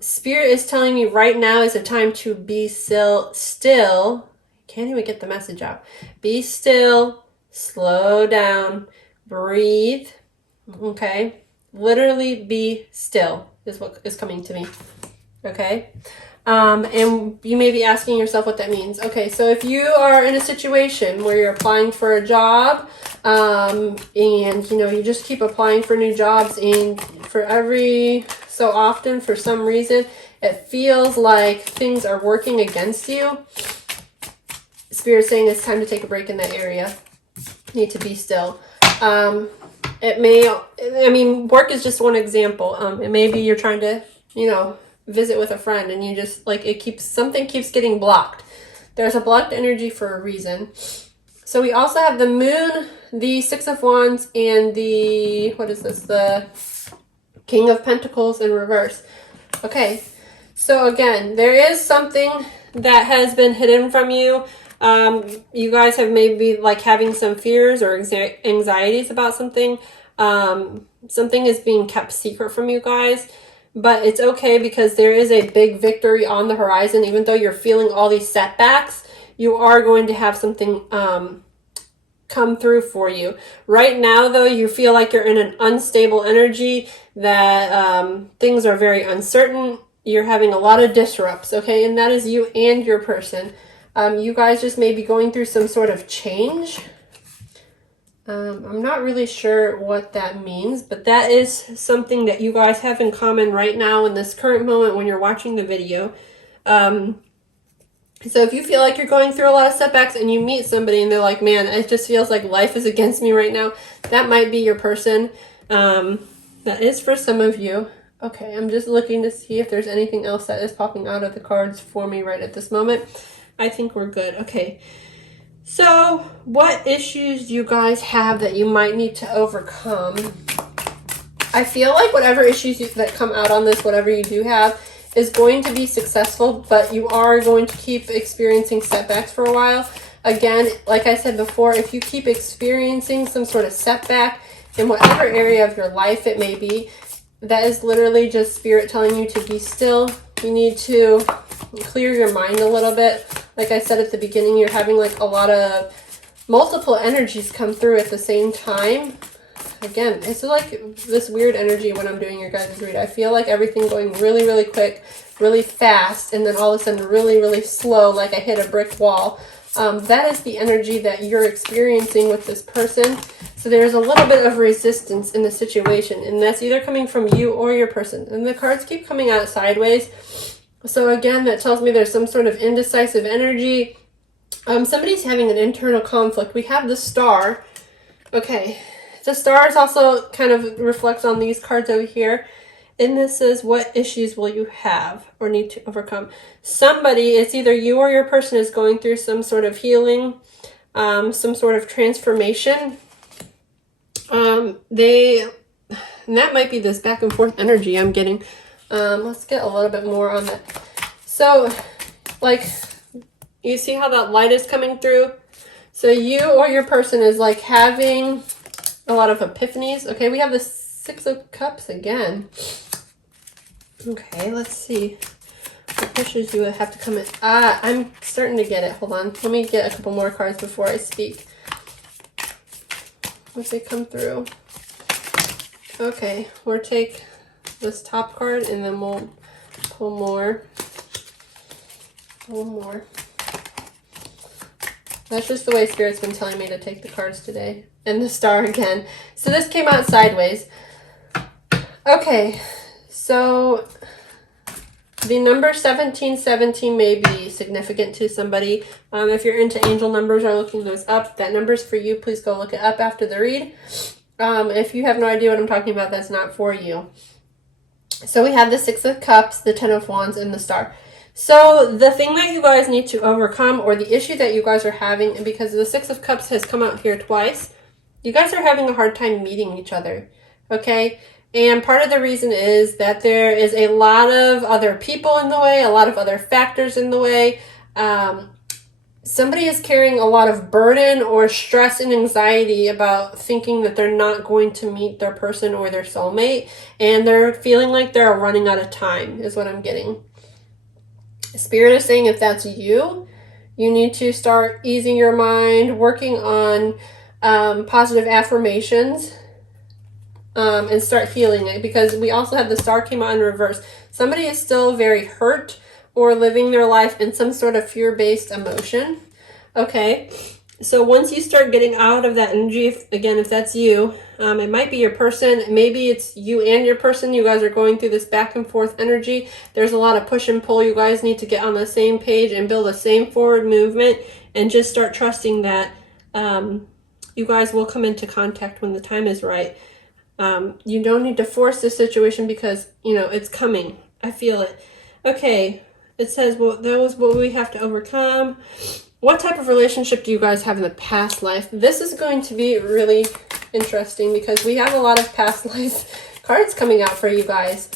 Spirit is telling me right now is a time to be still. Can't even get the message out. Be still, slow down, breathe. Okay, literally be still is what is coming to me. Okay, and you may be asking yourself what that means. Okay, so if you are in a situation where you're applying for a job, and you know, you just keep applying for new jobs, and for every so often, for some reason, it feels like things are working against you. Spirit saying it's time to take a break in that area. You need to be still. It may, I mean, work is just one example. It may be you're trying to, you know, visit with a friend, and you just, like, something keeps getting blocked. There's a blocked energy for a reason. So we also have the Moon, the Six of Wands, and the, what is this? The King of Pentacles in reverse. Okay, so again, there is something that has been hidden from you. You guys have maybe, like, having some fears or anxieties about something. Something is being kept secret from you guys. But it's okay, because there is a big victory on the horizon. Even though you're feeling all these setbacks, you are going to have something come through for you. Right now, though, you feel like you're in an unstable energy, that things are very uncertain. You're having a lot of disrupts, okay? And that is you and your person. You guys just may be going through some sort of change. I'm not really sure what that means, but that is something that you guys have in common right now in this current moment when you're watching the video. So if you feel like you're going through a lot of setbacks and you meet somebody and they're like, man, it just feels like life is against me right now, that might be your person. That is for some of you. Okay, I'm just looking to see if there's anything else that is popping out of the cards for me right at this moment. I think we're good. Okay. So, what issues do you guys have that you might need to overcome? I feel like whatever issues that come out on this, whatever you do have, is going to be successful, but you are going to keep experiencing setbacks for a while. Again, like I said before, if you keep experiencing some sort of setback in whatever area of your life it may be, that is literally just Spirit telling you to be still. You need to clear your mind a little bit. Like I said at the beginning, you're having, like, a lot of multiple energies come through at the same time. Again, it's like this weird energy when I'm doing your guys' read. I feel like everything going really, really quick, really fast, and then all of a sudden really, really slow, like I hit a brick wall. That is the energy that you're experiencing with this person. So there's a little bit of resistance in the situation, and that's either coming from you or your person. And the cards keep coming out sideways. So again, that tells me there's some sort of indecisive energy. Somebody's having an internal conflict. We have the Star. Okay. The Stars also kind of reflects on these cards over here. And this says, what issues will you have or need to overcome? Somebody, it's either you or your person, is going through some sort of healing, some sort of transformation. And that might be this back and forth energy I'm getting. Let's get a little bit more on that. So, like, you see how that light is coming through? So you or your person is like having a lot of epiphanies. Okay, we have the Six of Cups again. Okay, let's see. What pushes you have to come in? I'm starting to get it. Hold on. Let me get a couple more cards before I speak. Once they come through. Okay, we'll take this top card and then we'll pull more. Pull more. That's just the way Spirit's been telling me to take the cards today. And the Star again. So this came out sideways. Okay, so the number 1717 may be significant to somebody. If you're into angel numbers or looking those up, that number's for you. Please go look it up after the read. If you have no idea what I'm talking about, that's not for you. So we have the Six of Cups, the Ten of Wands, and the Star. So the thing that you guys need to overcome, or the issue that you guys are having, and because the Six of Cups has come out here twice, you guys are having a hard time meeting each other, okay? And part of the reason is that there is a lot of other people in the way, a lot of other factors in the way. Somebody is carrying a lot of burden or stress and anxiety about thinking that they're not going to meet their person or their soulmate, and they're feeling like they're running out of time is what I'm getting. Spirit is saying if that's you, you need to start easing your mind, working on positive affirmations, and start healing it, because we also have the Star came out in reverse. Somebody is still very hurt or living their life in some sort of fear-based emotion. Okay, so once you start getting out of that energy, if that's you, it might be your person, maybe it's you and your person, you guys are going through this back and forth energy. There's a lot of push and pull. You guys need to get on the same page and build the same forward movement, and just start trusting that you guys will come into contact when the time is right. You don't need to force this situation, because, you know, it's coming. I feel it. Okay, it says, well, that was what we have to overcome. What type of relationship do you guys have in the past life? This is going to be really interesting, because we have a lot of past life cards coming out for you guys.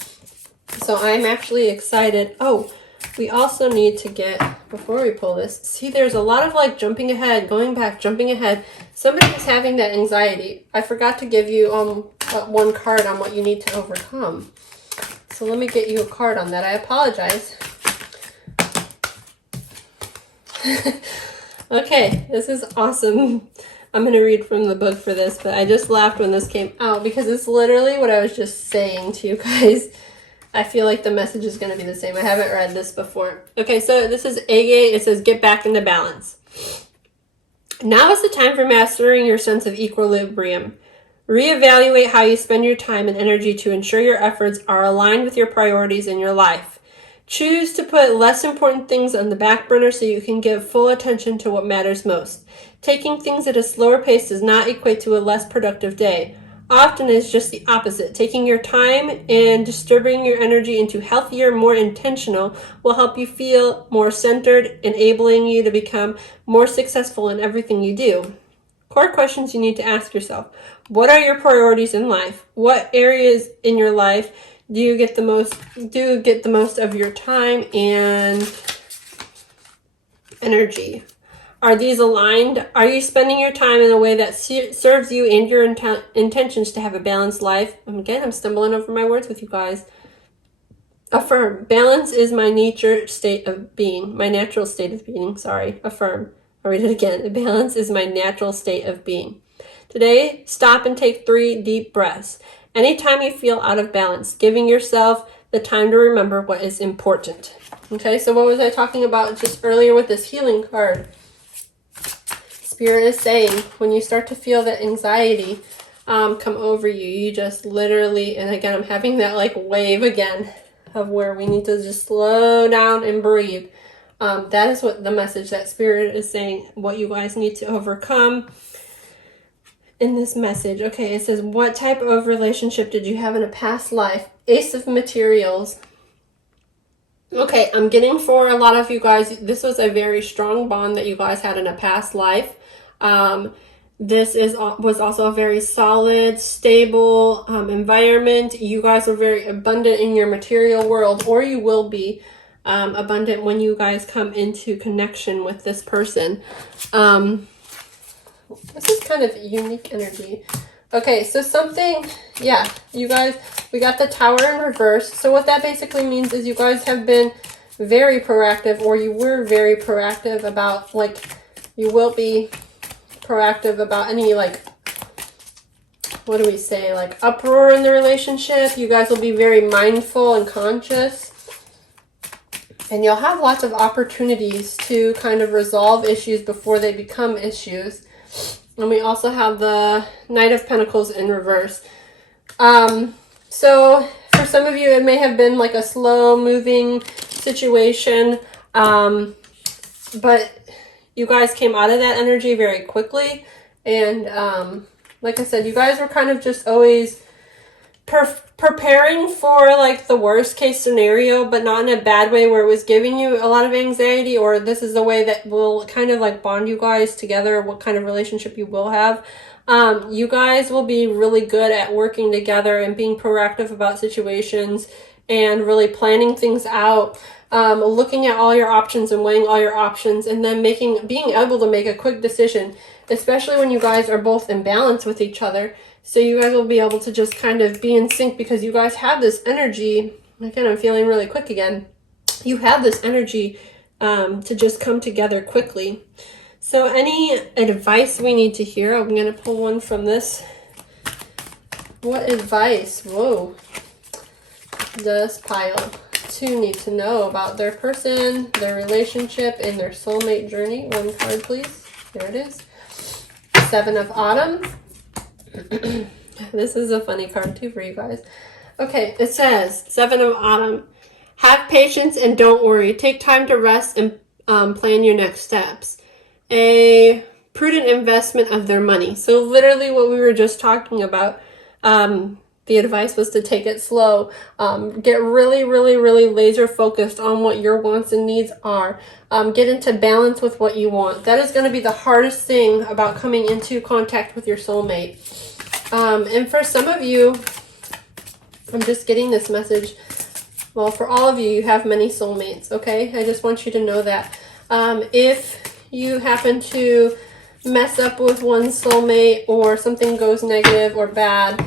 So I'm actually excited. Oh, we also need to get, before we pull this, see, there's a lot of like jumping ahead, going back, jumping ahead. Somebody is having that anxiety. I forgot to give you one card on what you need to overcome. So let me get you a card on that. I apologize. Okay, this is awesome. I'm going to read from the book for this, but I just laughed when this came out, because it's literally what I was just saying to you guys. I feel like the message is going to be the same. I haven't read this before. Okay, so this is Age. It says, get back into balance. Now is the time for mastering your sense of equilibrium. Reevaluate how you spend your time and energy to ensure your efforts are aligned with your priorities in your life. Choose to put less important things on the back burner so you can give full attention to what matters most. Taking things at a slower pace does not equate to a less productive day. Often it's just the opposite. Taking your time and distributing your energy into healthier, more intentional will help you feel more centered, enabling you to become more successful in everything you do. Core questions you need to ask yourself. What are your priorities in life? What areas in your life do you get the most of your time and energy? Are these aligned? Are you spending your time in a way that serves you and your intentions to have a balanced life? Again, I'm stumbling over my words with you guys. Affirm. Balance is my natural state of being. Affirm. I'll read it again. Balance is my natural state of being. Today, stop and take 3 deep breaths. Anytime you feel out of balance, giving yourself the time to remember what is important. Okay, so what was I talking about just earlier with this healing card? Spirit is saying, when you start to feel that anxiety come over you, you just literally, and again, I'm having that like wave again of where we need to just slow down and breathe. That is what the message that Spirit is saying, what you guys need to overcome in this message. Okay, it says, what type of relationship did you have in a past life? Ace of Materials. Okay, I'm getting for a lot of you guys, this was a very strong bond that you guys had in a past life. was also a very solid, stable environment. You guys are very abundant in your material world, or you will be abundant when you guys come into connection with this person. This is kind of unique energy. Okay, so something, yeah, you guys, we got the Tower in reverse. So what that basically means is you guys have been very proactive, or you were very proactive about, like, you will be proactive about any, like, what do we say, like uproar in the relationship. You guys will be very mindful and conscious, and you'll have lots of opportunities to kind of resolve issues before they become issues. And we also have the Knight of Pentacles in reverse. So for some of you, it may have been like a slow moving situation, but you guys came out of that energy very quickly. And like I said, you guys were kind of just always preparing for like the worst case scenario, but not in a bad way where it was giving you a lot of anxiety, or this is the way that will kind of like bond you guys together, what kind of relationship you will have. You guys will be really good at working together and being proactive about situations and really planning things out, looking at all your options and weighing all your options, and then being able to make a quick decision, especially when you guys are both in balance with each other. So you guys will be able to just kind of be in sync, because you guys have this energy. Again, I'm feeling really quick again. You have this energy to just come together quickly. So any advice we need to hear, I'm going to pull one from this. What advice, whoa, does pile 2 need to know about their person, their relationship, and their soulmate journey? One card, please. There it is. 7 of Autumn. This is a funny card too for you guys. Okay, it says 7 of Autumn. Have patience and don't worry. Take time to rest and plan your next steps. A prudent investment of their money. So literally what we were just talking about. The advice was to take it slow. Get really, really, really laser focused on what your wants and needs are. Get into balance with what you want. That is going to be the hardest thing about coming into contact with your soulmate. And for some of you, I'm just getting this message. Well, for all of you, you have many soulmates, okay? I just want you to know that. If you happen to mess up with one soulmate, or something goes negative or bad,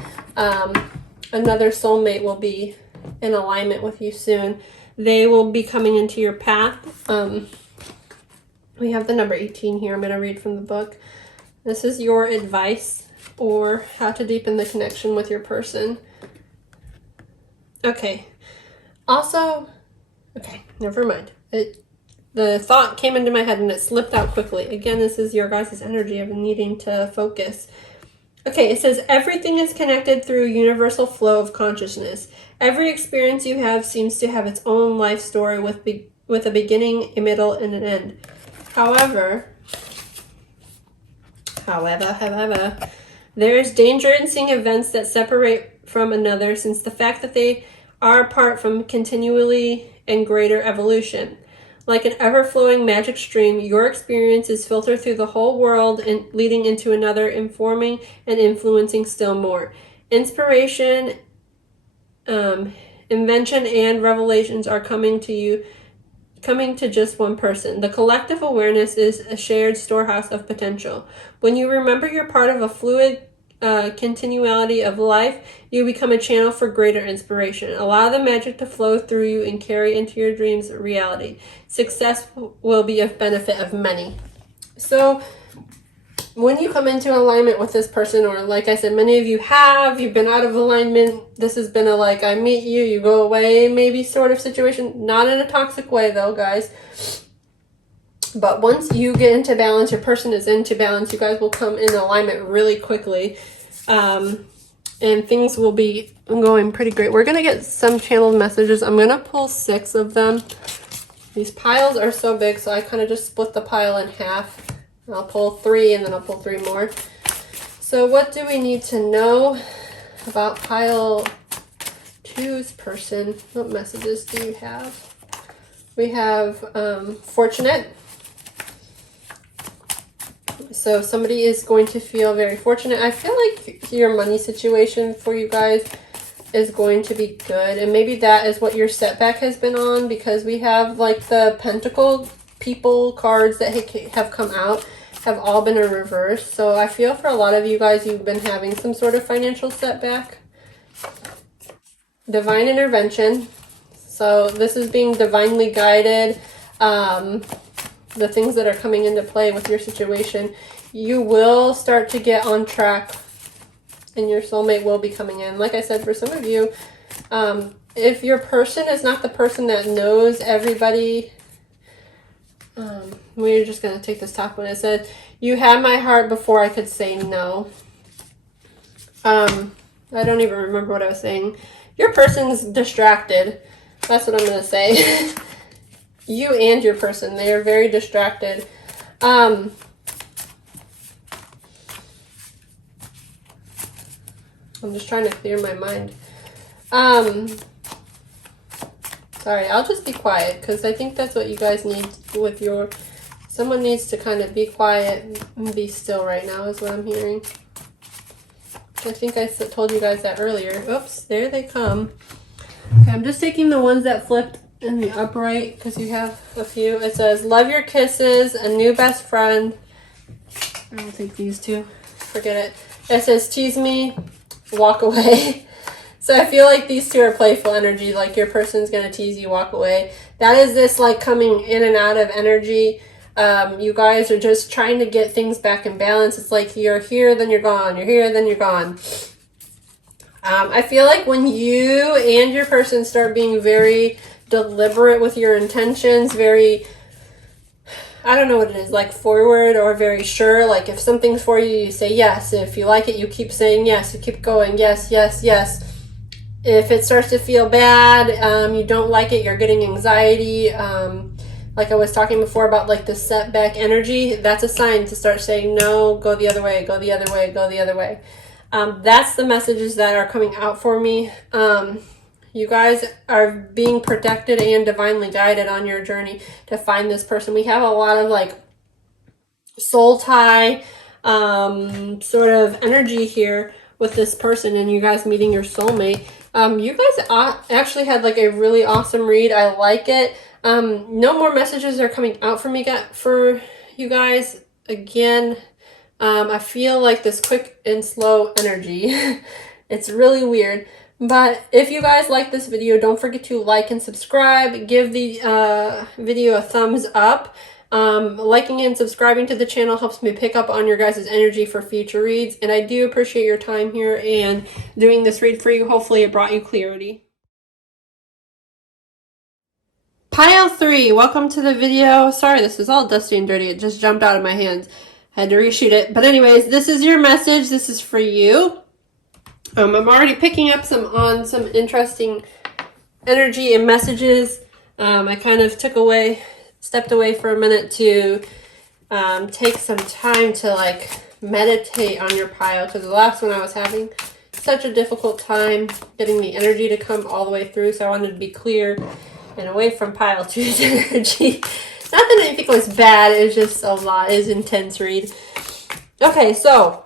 another soulmate will be in alignment with you soon. They will be coming into your path. We have the number 18 here. I'm going to read from the book. This is your advice, or how to deepen the connection with your person. Okay. Also, okay, never mind. The thought came into my head and it slipped out quickly. Again, this is your guys' energy of needing to focus. Okay, it says everything is connected through universal flow of consciousness. Every experience you have seems to have its own life story with a beginning, a middle, and an end. However, there is danger in seeing events that separate from another, since the fact that they are apart from continually and greater evolution. Like an ever-flowing magic stream, your experiences filter through the whole world and leading into another, informing and influencing still more. Inspiration, invention, and revelations are coming to just one person. The collective awareness is a shared storehouse of potential. When you remember you're part of a fluid continuality of life, you become a channel for greater inspiration. Allow the magic to flow through you and carry into your dreams reality. Success will be of benefit of many. So when you come into alignment with this person, or like I said, many of you you've been out of alignment. This has been a like, I meet you, you go away, maybe sort of situation. Not in a toxic way though, guys. But once you get into balance, your person is into balance, you guys will come in alignment really quickly. And things will be going pretty great. We're going to get some channeled messages. I'm going to pull 6 of them. These piles are so big, so I kind of just split the pile in half. I'll pull 3 and then I'll pull 3 more. So what do we need to know about pile 2's person? What messages do you have? We have fortunate, So somebody is going to feel very fortunate. I feel like your money situation for you guys is going to be good. And maybe that is what your setback has been on, because we have like the Pentacle people cards that have come out have all been in reverse. So I feel for a lot of you guys, you've been having some sort of financial setback. Divine intervention. So this is being divinely guided. The things that are coming into play with your situation, you will start to get on track and your soulmate will be coming in. Like I said, for some of you, if your person is not the person that knows everybody, we're just going to take this top one. It said, you had my heart before I could say no. I don't even remember what I was saying. Your person's distracted. That's what I'm going to say. You and your person, they are very distracted. I'm just trying to clear my mind. Sorry, I'll just be quiet because I think that's what you guys need with your... Someone needs to kind of be quiet and be still right now is what I'm hearing. I think I told you guys that earlier. Oops, there they come. Okay, I'm just taking the ones that flipped in the upright because you have a few. It says, love your kisses, a new best friend. I'll take these two. Forget it. It says, tease me, walk away. So I feel like these two are playful energy. Like your person's going to tease you, walk away. That is this like coming in and out of energy. You guys are just trying to get things back in balance. It's like you're here, then you're gone. You're here, then you're gone. I feel like when you and your person start being very deliberate with your intentions, very, I don't know what it is, like forward or very sure. Like if something's for you, you say yes. If you like it, you keep saying yes. You keep going, yes, yes, yes. If it starts to feel bad, you don't like it, you're getting anxiety. Like I was talking before about like the setback energy, that's a sign to start saying no, go the other way, go the other way, go the other way. That's the messages that are coming out for me. You guys are being protected and divinely guided on your journey to find this person. We have a lot of like soul tie sort of energy here with this person and you guys meeting your soulmate. You guys actually had like a really awesome read. I like it. No more messages are coming out for you guys. Again, I feel like this quick and slow energy. It's really weird. But if you guys like this video, don't forget to like and subscribe. Give the video a thumbs up. Liking and subscribing to the channel helps me pick up on your guys' energy for future reads. And I do appreciate your time here and doing this read for you. Hopefully it brought you clarity. Pile 3, welcome to the video. Sorry, this is all dusty and dirty. It just jumped out of my hands. Had to reshoot it. But anyways, this is your message. This is for you. I'm already picking up some interesting energy and messages. I kind of stepped away for a minute to take some time to like meditate on your pile, because the last one I was having such a difficult time getting the energy to come all the way through. So I wanted to be clear and away from pile 2's energy. Not that anything was bad, it was just a lot. It was intense read. Okay, so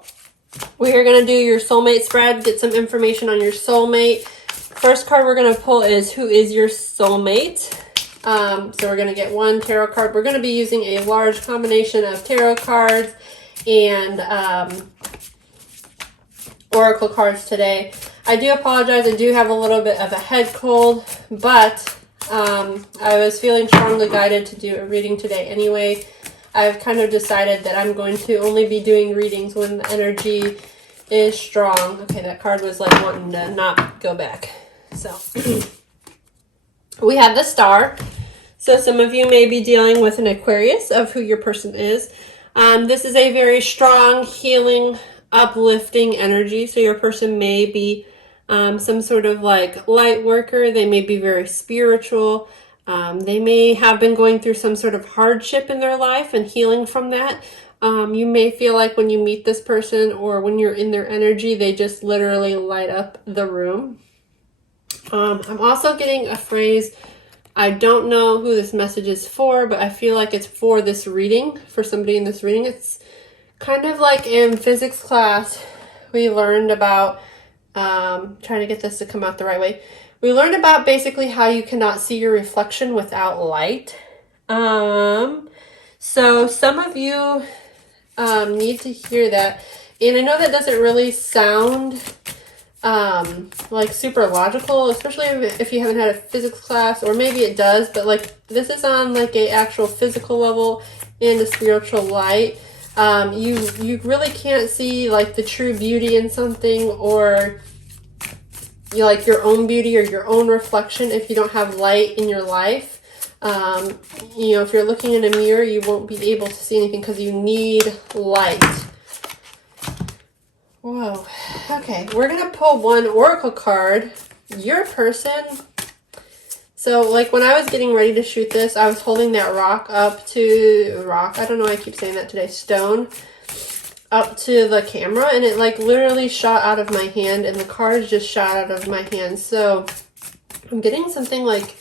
we are going to do your soulmate spread, get some information on your soulmate. First card we're going to pull is who is your soulmate. So we're going to get one tarot card. We're going to be using a large combination of tarot cards and oracle cards today. I do apologize. I do have a little bit of a head cold, but I was feeling strongly guided to do a reading today anyway. I've kind of decided that I'm going to only be doing readings when the energy is strong. Okay, that card was like wanting to not go back. So we have the Star. So some of you may be dealing with an Aquarius of who your person is. This is a very strong, healing, uplifting energy. So your person may be some sort of like light worker. They may be very spiritual. They may have been going through some sort of hardship in their life and healing from that. You may feel like when you meet this person or when you're in their energy, they just literally light up the room. I'm also getting a phrase. I don't know who this message is for, but I feel like it's for this reading, for somebody in this reading. It's kind of like in physics class, we learned about, trying to get this to come out the right way. We learned about basically how you cannot see your reflection without light. So some of you need to hear that. And I know that doesn't really sound like super logical, especially if you haven't had a physics class, or maybe it does, but like this is on like a actual physical level and a spiritual light. You really can't see like the true beauty in something, or you like your own beauty or your own reflection if you don't have light in your life. You know, if you're looking in a mirror, you won't be able to see anything because you need light. Whoa. Okay, we're going to pull one oracle card. Your person. So, like, when I was getting ready to shoot this, I was holding that rock up to... Rock? I don't know why I keep saying that today. Stone. Up to the camera, and it, like, literally shot out of my hand, and the cards just shot out of my hand. So, I'm getting something like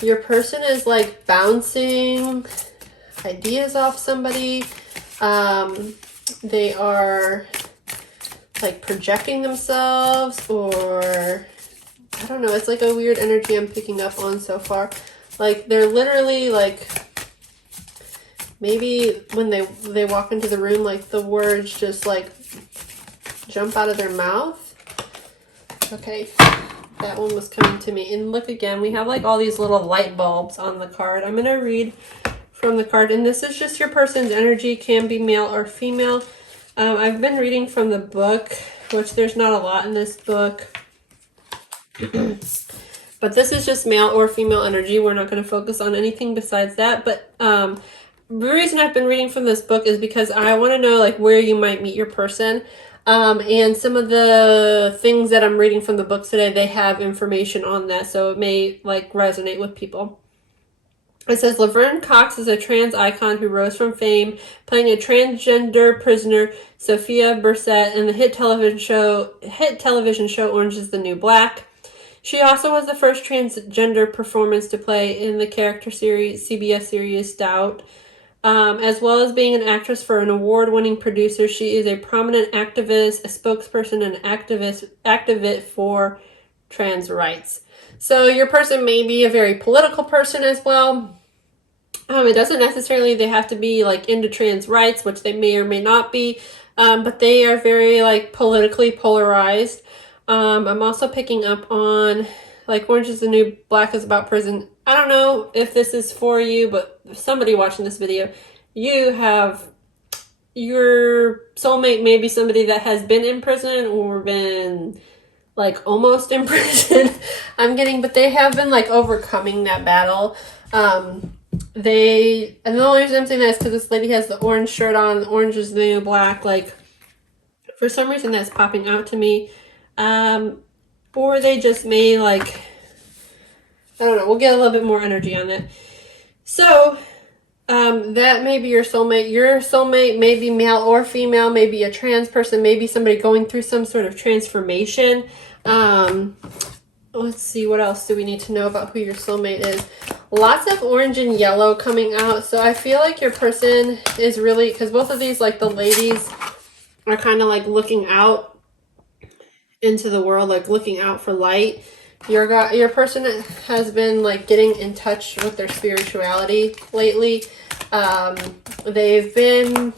your person is, like, bouncing ideas off somebody. They are... like projecting themselves, or I don't know, it's like a weird energy I'm picking up on so far. Like they're literally like, maybe when they walk into the room, like the words just like jump out of their mouth. Okay, that one was coming to me. And look again, we have like all these little light bulbs on the card. I'm gonna read from the card, and this is just your person's energy, can be male or female. I've been reading from the book, which there's not a lot in this book. But this is just male or female energy. We're not going to focus on anything besides that. But the reason I've been reading from this book is because I want to know like where you might meet your person. And some of the things that I'm reading from the book today, they have information on that. So it may like resonate with people. It says Laverne Cox is a trans icon who rose from fame, playing a transgender prisoner, Sophia Bursett, in the hit television show Orange is the New Black. She also was the first transgender performance to play in the character series, CBS series Doubt. As well as being an actress for an award-winning producer, she is a prominent activist, a spokesperson, and activist for trans rights. So your person may be a very political person as well. It doesn't necessarily, they have to be like into trans rights, which they may or may not be, but they are very like politically polarized. I'm also picking up on like Orange is the New Black is about prison. I don't know if this is for you, but somebody watching this video, you have your soulmate, maybe somebody that has been in prison or been like almost in prison. But they have been like overcoming that battle. And the only reason I'm saying that is because this lady has the orange shirt on. Orange is the new black. Like, for some reason that's popping out to me. Or they just may like, I don't know. We'll get a little bit more energy on that. So, that may be your soulmate. Your soulmate may be male or female, maybe a trans person, maybe somebody going through some sort of transformation. Let's see, what else do we need to know about who your soulmate is? Lots of orange and yellow coming out. So I feel like your person is really, because both of these, like the ladies are kind of like looking out into the world, like looking out for light. Your person has been like getting in touch with their spirituality lately. They've been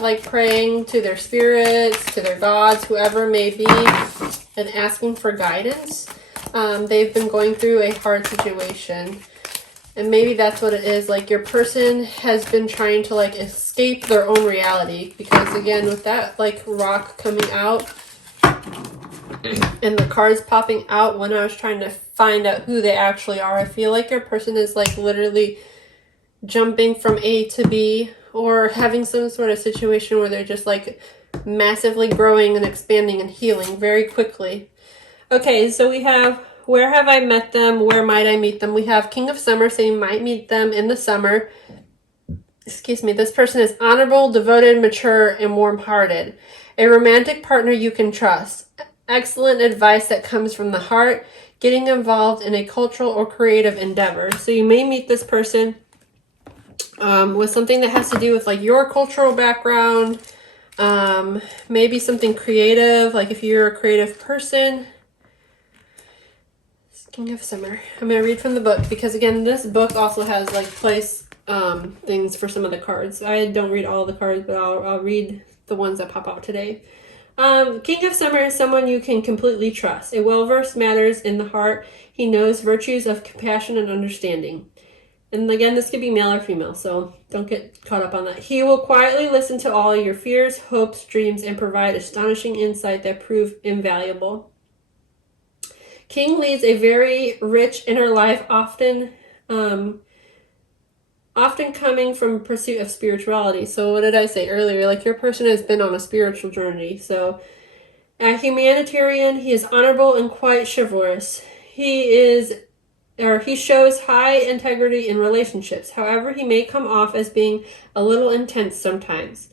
like praying to their spirits, to their gods, whoever may be, and asking for guidance. They've been going through a hard situation, and maybe that's what it is. Like your person has been trying to like escape their own reality, because again, with that like rock coming out and the cards popping out when I was trying to find out who they actually are, I feel like your person is like literally jumping from A to B, or having some sort of situation where they're just like massively growing and expanding and healing very quickly. Okay, so we have, where have I met them? Where might I meet them? We have King of Summer, so you might meet them in the summer. Excuse me. This person is honorable, devoted, mature, and warm-hearted. A romantic partner you can trust. Excellent advice that comes from the heart. Getting involved in a cultural or creative endeavor. So you may meet this person with something that has to do with like your cultural background. Maybe something creative, like if you're a creative person. King of Summer. I'm going to read from the book because, again, this book also has like place things for some of the cards. I don't read all the cards, but I'll read the ones that pop out today. King of Summer is someone you can completely trust. A well-versed matters in the heart. He knows virtues of compassion and understanding. And again, this could be male or female, so don't get caught up on that. He will quietly listen to all your fears, hopes, dreams, and provide astonishing insight that prove invaluable. King leads a very rich inner life, often coming from pursuit of spirituality. So what did I say earlier? Like, your person has been on a spiritual journey. So a humanitarian, he is honorable and quite chivalrous. He shows high integrity in relationships. However, he may come off as being a little intense sometimes.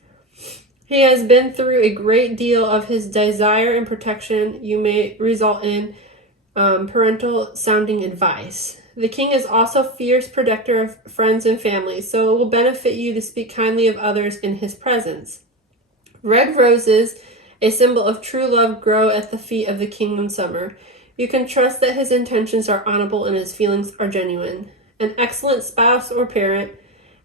He has been through a great deal of his desire and protection. You may result in parental sounding advice. The king is also fierce protector of friends and family, so it will benefit you to speak kindly of others in his presence. Red roses, a symbol of true love, grow at the feet of the king in summer. You can trust that his intentions are honorable and his feelings are genuine. An excellent spouse or parent,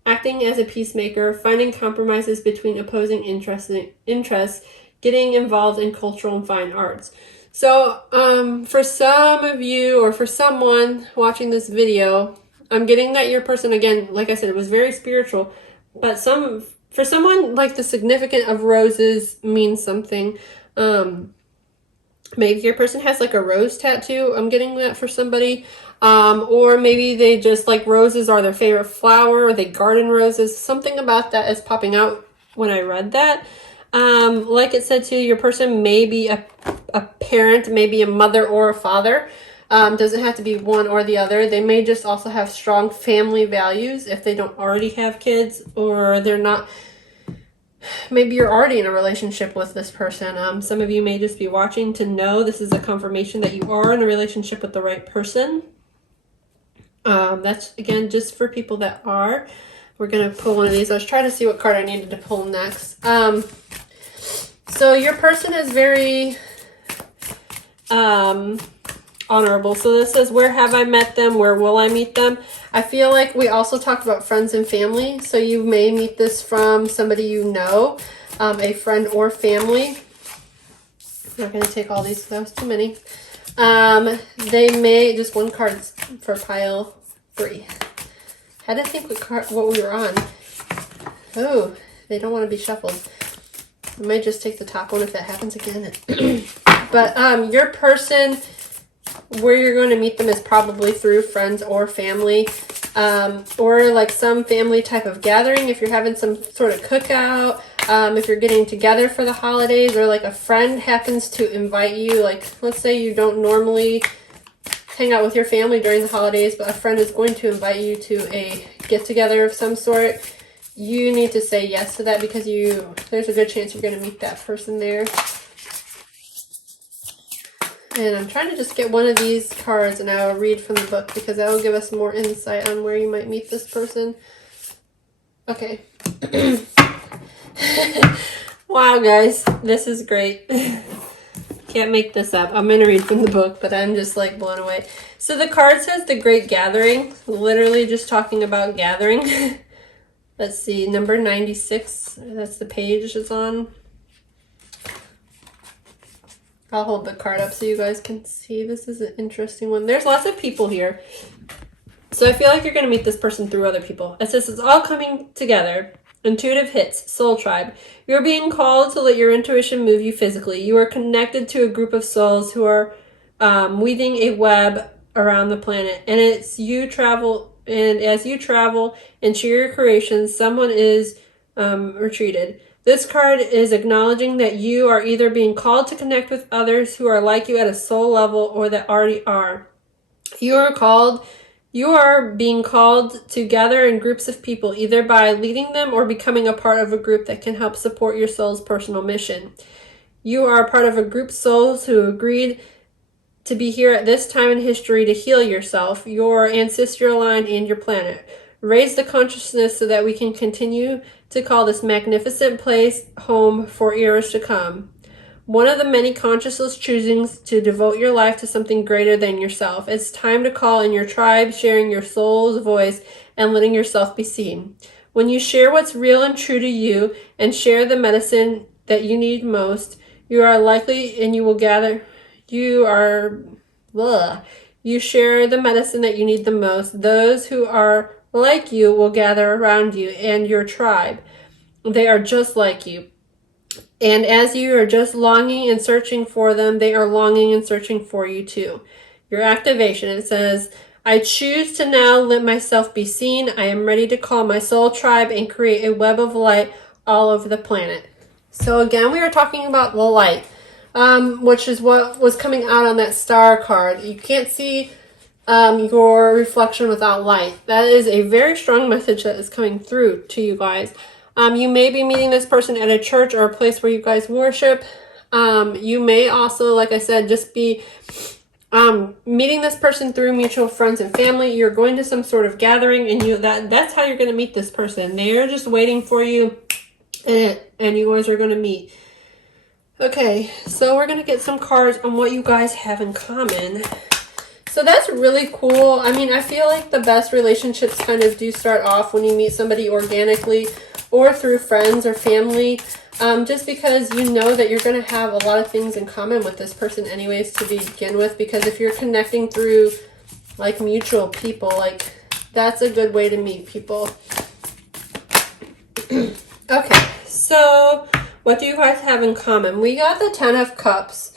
acting as a peacemaker, finding compromises between opposing interests, getting involved in cultural and fine arts. So, for some of you, or for someone watching this video, I'm getting that your person, again, like I said, it was very spiritual, but for someone, like, the significance of roses means something. Maybe your person has, like, a rose tattoo. I'm getting that for somebody. Or maybe they just, like, roses are their favorite flower, or they garden roses. Something about that is popping out when I read that. Like it said too, your person may be a parent, maybe a mother or a father. Doesn't have to be one or the other. They may just also have strong family values if they don't already have kids, or they're not. Maybe you're already in a relationship with this person. Some of you may just be watching to know this is a confirmation that you are in a relationship with the right person. That's, again, just for people that are. We're going to pull one of these. I was trying to see what card I needed to pull next. So your person is very honorable. So this says, where have I met them? Where will I meet them? I feel like we also talked about friends and family. So you may meet this from somebody you know, a friend or family. I'm not going to take all these, that was too many. They may, just one card for pile 3. I had to think what we were on. Oh, they don't want to be shuffled. I might just take the top one if that happens again. But your person, where you're going to meet them is probably through friends or family, or like some family type of gathering. If you're having some sort of cookout, if you're getting together for the holidays, or like a friend happens to invite you, like let's say you don't normally hang out with your family during the holidays, but a friend is going to invite you to a get-together of some sort. You need to say yes to that because there's a good chance you're going to meet that person there. And I'm trying to just get one of these cards and I'll read from the book because that will give us more insight on where you might meet this person. Okay. Wow, guys. This is great. Can't make this up. I'm going to read from the book, but I'm just like blown away. So the card says the Great Gathering. Literally just talking about gathering. Let's see, number 96. That's the page it's on. I'll hold the card up so you guys can see. This is an interesting one. There's lots of people here. So I feel like you're going to meet this person through other people. It says it's all coming together. Intuitive hits, soul tribe. You're being called to let your intuition move you physically. You are connected to a group of souls who are weaving a web around the planet. And as you travel and share your creations, someone is retreated. This card is acknowledging that you are either being called to connect with others who are like you at a soul level or that already are. You are being called to gather in groups of people, either by leading them or becoming a part of a group that can help support your soul's personal mission. You are a part of a group of souls who agreed to be here at this time in history to heal yourself, your ancestral line, and your planet. Raise the consciousness so that we can continue to call this magnificent place home for eras to come. One of the many conscious choosings to devote your life to something greater than yourself. It's time to call in your tribe, sharing your soul's voice and letting yourself be seen. When you share what's real and true to you and share the medicine that you need most, you are likely and you will gather, you share the medicine that you need the most. Those who are like you will gather around you and your tribe. They are just like you. And as you are just longing and searching for them, they are longing and searching for you too. Your activation, it says, I choose to now let myself be seen. I am ready to call my soul tribe and create a web of light all over the planet. So again, we are talking about the light, which is what was coming out on that star card. You can't see your reflection without light. That is a very strong message that is coming through to you guys. You may be meeting this person at a church or a place where you guys worship. You may also, like I said, just be meeting this person through mutual friends and family. You're going to some sort of gathering, and that's how you're going to meet this person. They're just waiting for you, and you guys are going to meet. Okay, so we're going to get some cards on what you guys have in common. So that's really cool. I mean, I feel like the best relationships kind of do start off when you meet somebody organically or through friends or family, just because you know that you're going to have a lot of things in common with this person anyways to begin with, because if you're connecting through like mutual people, like that's a good way to meet people. Okay, so what do you guys have in common? We got the Ten of Cups,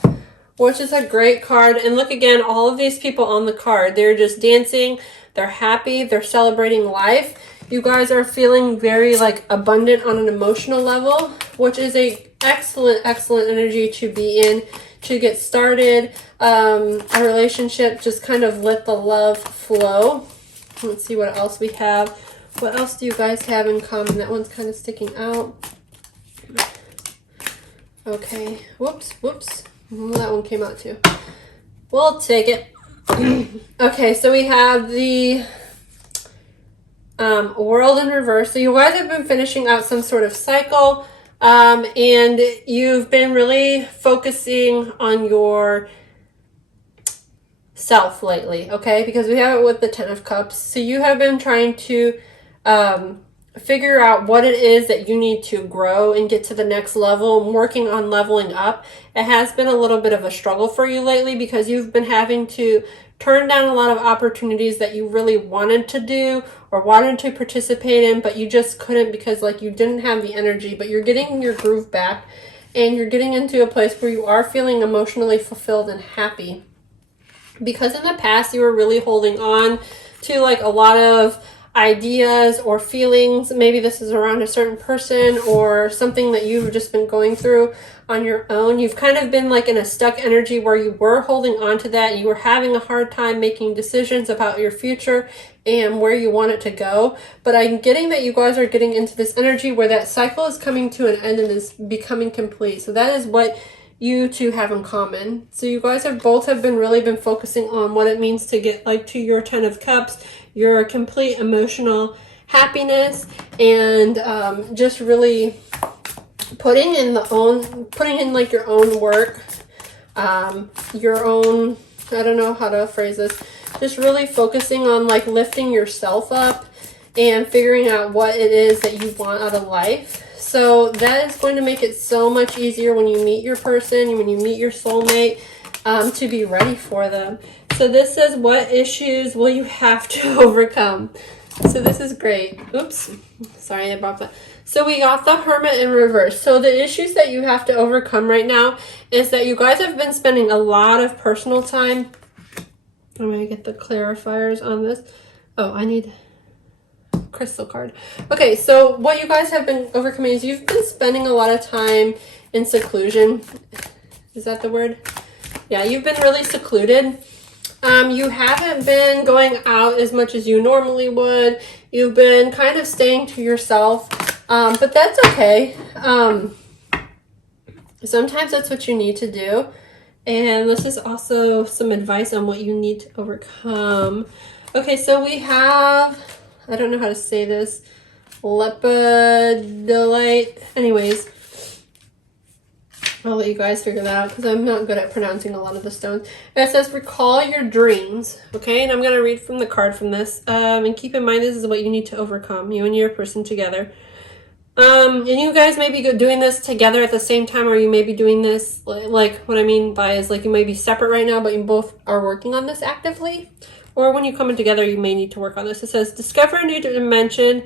which is a great card. And look again, all of these people on the card, they're just dancing, they're happy, they're celebrating life. You guys are feeling very like abundant on an emotional level, which is a excellent energy to be in, to get started. A relationship, just kind of let the love flow. Let's see what else we have. What else do you guys have in common? That one's kind of sticking out. Okay, whoops. That one came out too. We'll take it. Okay, so we have the world in reverse. So you guys have been finishing out some sort of cycle, and you've been really focusing on your self lately, okay? Because we have it with the Ten of Cups. So you have been trying to figure out what it is that you need to grow and get to the next level, and working on leveling up. It has been a little bit of a struggle for you lately because you've been having to turn down a lot of opportunities that you really wanted to do or wanted to participate in, but you just couldn't because like you didn't have the energy. But you're getting your groove back and you're getting into a place where you are feeling emotionally fulfilled and happy, because in the past you were really holding on to like a lot of ideas or feelings. Maybe this is around a certain person or something that you've just been going through on your own. You've kind of been like in a stuck energy where you were holding on to that. You were having a hard time making decisions about your future and where you want it to go. But I'm getting that you guys are getting into this energy where that cycle is coming to an end and is becoming complete. So that is what you two have in common. So you guys have both really been focusing on what it means to get like to your Ten of Cups, your complete emotional happiness, and just really putting in like your own work, your own, I don't know how to phrase this, just really focusing on like lifting yourself up and figuring out what it is that you want out of life. So that is going to make it so much easier when you meet your person, when you meet your soulmate, to be ready for them. So this says, what issues will you have to overcome? So this is great. Oops, sorry I brought that. So we got the Hermit in reverse. So the issues that you have to overcome right now is that you guys have been spending a lot of personal time. I'm going to get the clarifiers on this. Oh, I need crystal card. Okay, so what you guys have been overcoming is you've been spending a lot of time in seclusion. Is that the word? Yeah, you've been really secluded. You haven't been going out as much as you normally would. You've been kind of staying to yourself, but that's okay. Sometimes that's what you need to do. And this is also some advice on what you need to overcome. Okay, so we have, I don't know how to say this. lepidolite. Anyways, I'll let you guys figure that out because I'm not good at pronouncing a lot of the stones. It says recall your dreams. Okay, and I'm going to read from the card from this. And keep in mind, this is what you need to overcome, you and your person together. And you guys may be doing this together at the same time, or you may be doing this, like what I mean by is like you may be separate right now, but you both are working on this actively. Or when you come in together, you may need to work on this. It says, discover a new dimension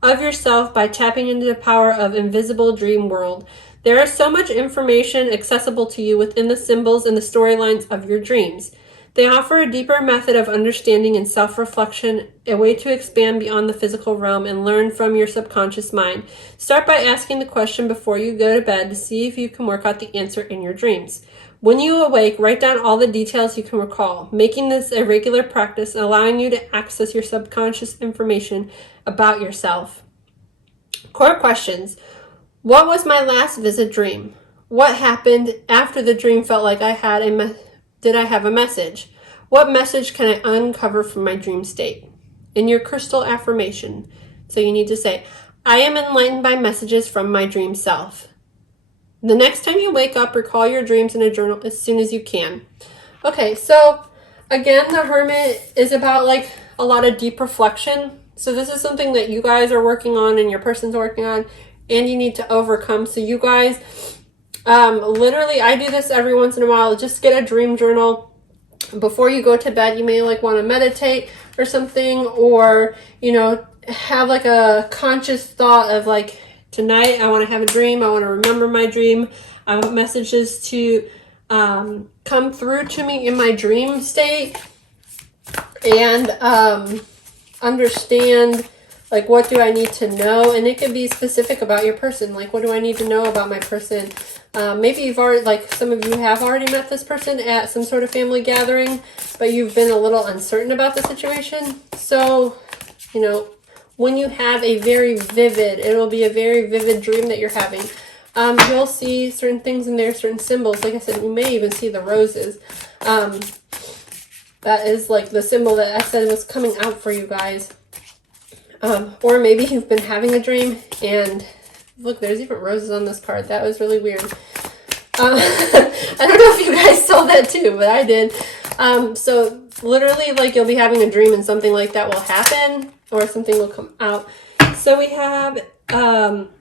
of yourself by tapping into the power of invisible dream world. There is so much information accessible to you within the symbols and the storylines of your dreams. They offer a deeper method of understanding and self-reflection, a way to expand beyond the physical realm and learn from your subconscious mind. Start by asking the question before you go to bed to see if you can work out the answer in your dreams. When you awake, write down all the details you can recall, making this a regular practice, allowing you to access your subconscious information about yourself. Core questions. What was my last vivid dream? What happened after the dream felt like did I have a message? What message can I uncover from my dream state? In your crystal affirmation. So you need to say, I am enlightened by messages from my dream self. The next time you wake up, recall your dreams in a journal as soon as you can. Okay, so again, the Hermit is about like a lot of deep reflection. So this is something that you guys are working on and your person's working on and you need to overcome. So you guys, literally, I do this every once in a while. Just get a dream journal. Before you go to bed, you may like want to meditate or something, or, you know, have like a conscious thought of like, tonight I want to have a dream. I want to remember my dream. I want messages to come through to me in my dream state and understand like what do I need to know. And it could be specific about your person. Like what do I need to know about my person? Maybe you've already, like some of you have already met this person at some sort of family gathering, but you've been a little uncertain about the situation. So, you know, when you have a very vivid, it'll be a very vivid dream that you're having. You'll see certain things in there, certain symbols. Like I said, you may even see the roses. That is like the symbol that I said was coming out for you guys. Or maybe you've been having a dream and look, there's even roses on this card. That was really weird. I don't know if you guys saw that too, but I did. So literally like you'll be having a dream and something like that will happen or something will come out. So we have,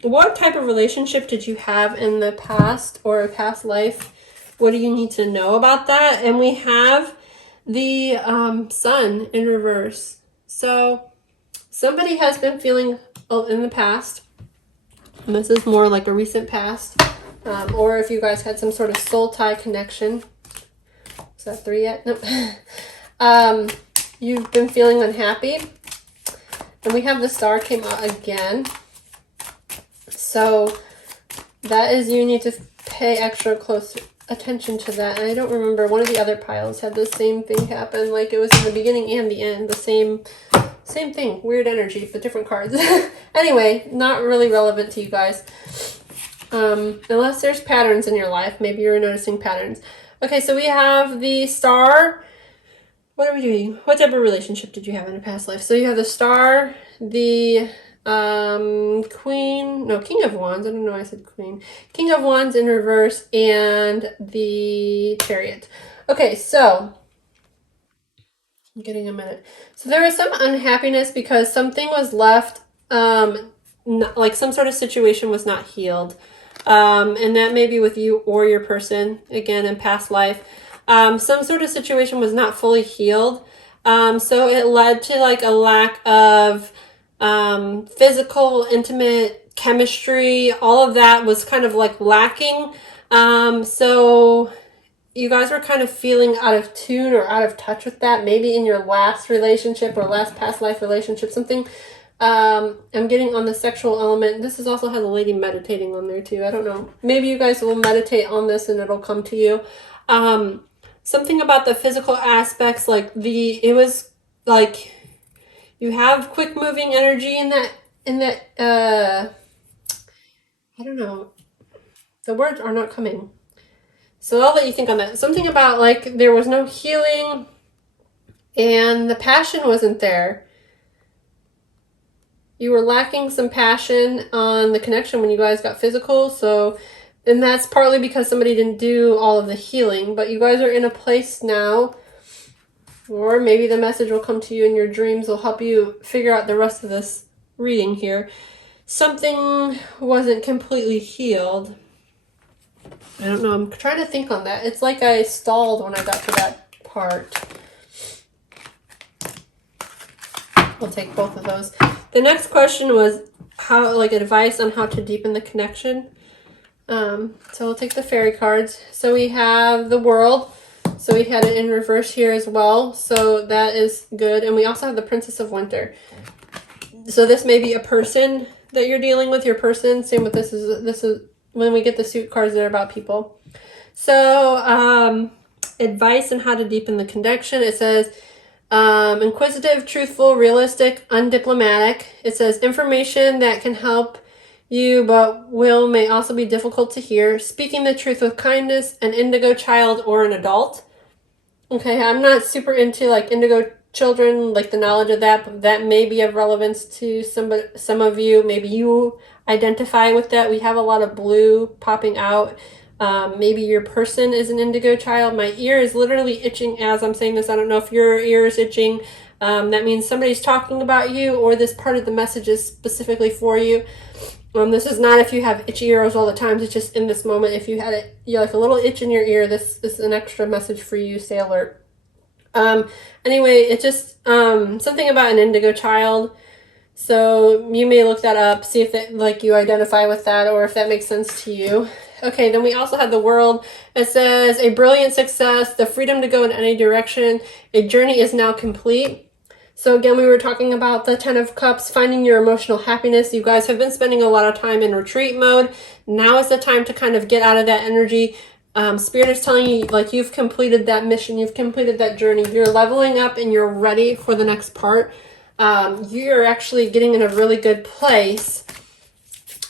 what type of relationship did you have in the past or a past life? What do you need to know about that? And we have the sun in reverse. So somebody has been feeling in the past, and this is more like a recent past, or if you guys had some sort of soul tie connection. Is that 3 yet? Nope. You've been feeling unhappy. And we have the star came out again. So that is, you need to pay extra close attention to that. And I don't remember, one of the other piles had the same thing happen. Like it was in the beginning and the end, the same thing. Weird energy, but different cards. Anyway, not really relevant to you guys. Unless there's patterns in your life. Maybe you're noticing patterns. Okay, so we have the star. What are we doing? What type of relationship did you have in a past life? So you have the star, the King of Wands. I don't know why I said Queen. King of Wands in reverse and the Chariot. Okay, so I'm getting a minute. So there was some unhappiness because something was left, like some sort of situation was not healed. And that may be with you or your person, again, in past life. Some sort of situation was not fully healed. So it led to like a lack of physical, intimate chemistry. All of that was kind of like lacking. So you guys were kind of feeling out of tune or out of touch with that. Maybe in your last relationship or last past life relationship, something. I'm getting on the sexual element. This is also has a lady meditating on there too. I don't know. Maybe you guys will meditate on this and it'll come to you. Something about the physical aspects, like it was like you have quick moving energy in that, I don't know. The words are not coming. So I'll let you think on that. Something about like there was no healing and the passion wasn't there. you were lacking some passion on the connection when you guys got physical. So, and that's partly because somebody didn't do all of the healing, but you guys are in a place now, or maybe the message will come to you in your dreams, will help you figure out the rest of this reading here. Something wasn't completely healed. I don't know, I'm trying to think on that. It's like I stalled when I got to that part. We'll take both of those. The next question was how, like, advice on how to deepen the connection. So we'll take the fairy cards. So we have the world. So we had it in reverse here as well. So that is good. And we also have the Princess of Winter. So this may be a person that you're dealing with, your person. Same with this is when we get the suit cards, they're about people. So advice on how to deepen the connection. It says inquisitive, truthful, realistic, undiplomatic. It says information that can help you but may also be difficult to hear. Speaking the truth with kindness, an indigo child or an adult. Okay, I'm not super into like indigo children, like the knowledge of that, but that may be of relevance to some of you. Maybe you identify with that. We have a lot of blue popping out. Maybe your person is an indigo child. My ear is literally itching as I'm saying this. I don't know if your ear is itching. That means somebody's talking about you, or this part of the message is specifically for you. This is not if you have itchy ears all the time. It's just in this moment. If you had it, like a little itch in your ear, this is an extra message for you. Stay alert. Anyway, it's just something about an indigo child. So you may look that up, see if that, like, you identify with that or if that makes sense to you. Okay, then we also have the world. It says a brilliant success, the freedom to go in any direction. A journey is now complete. So again, we were talking about the 10 of Cups, finding your emotional happiness. You guys have been spending a lot of time in retreat mode. Now is the time to kind of get out of that energy. Spirit is telling you, like, you've completed that mission. You've completed that journey. You're leveling up and you're ready for the next part. You're actually getting in a really good place.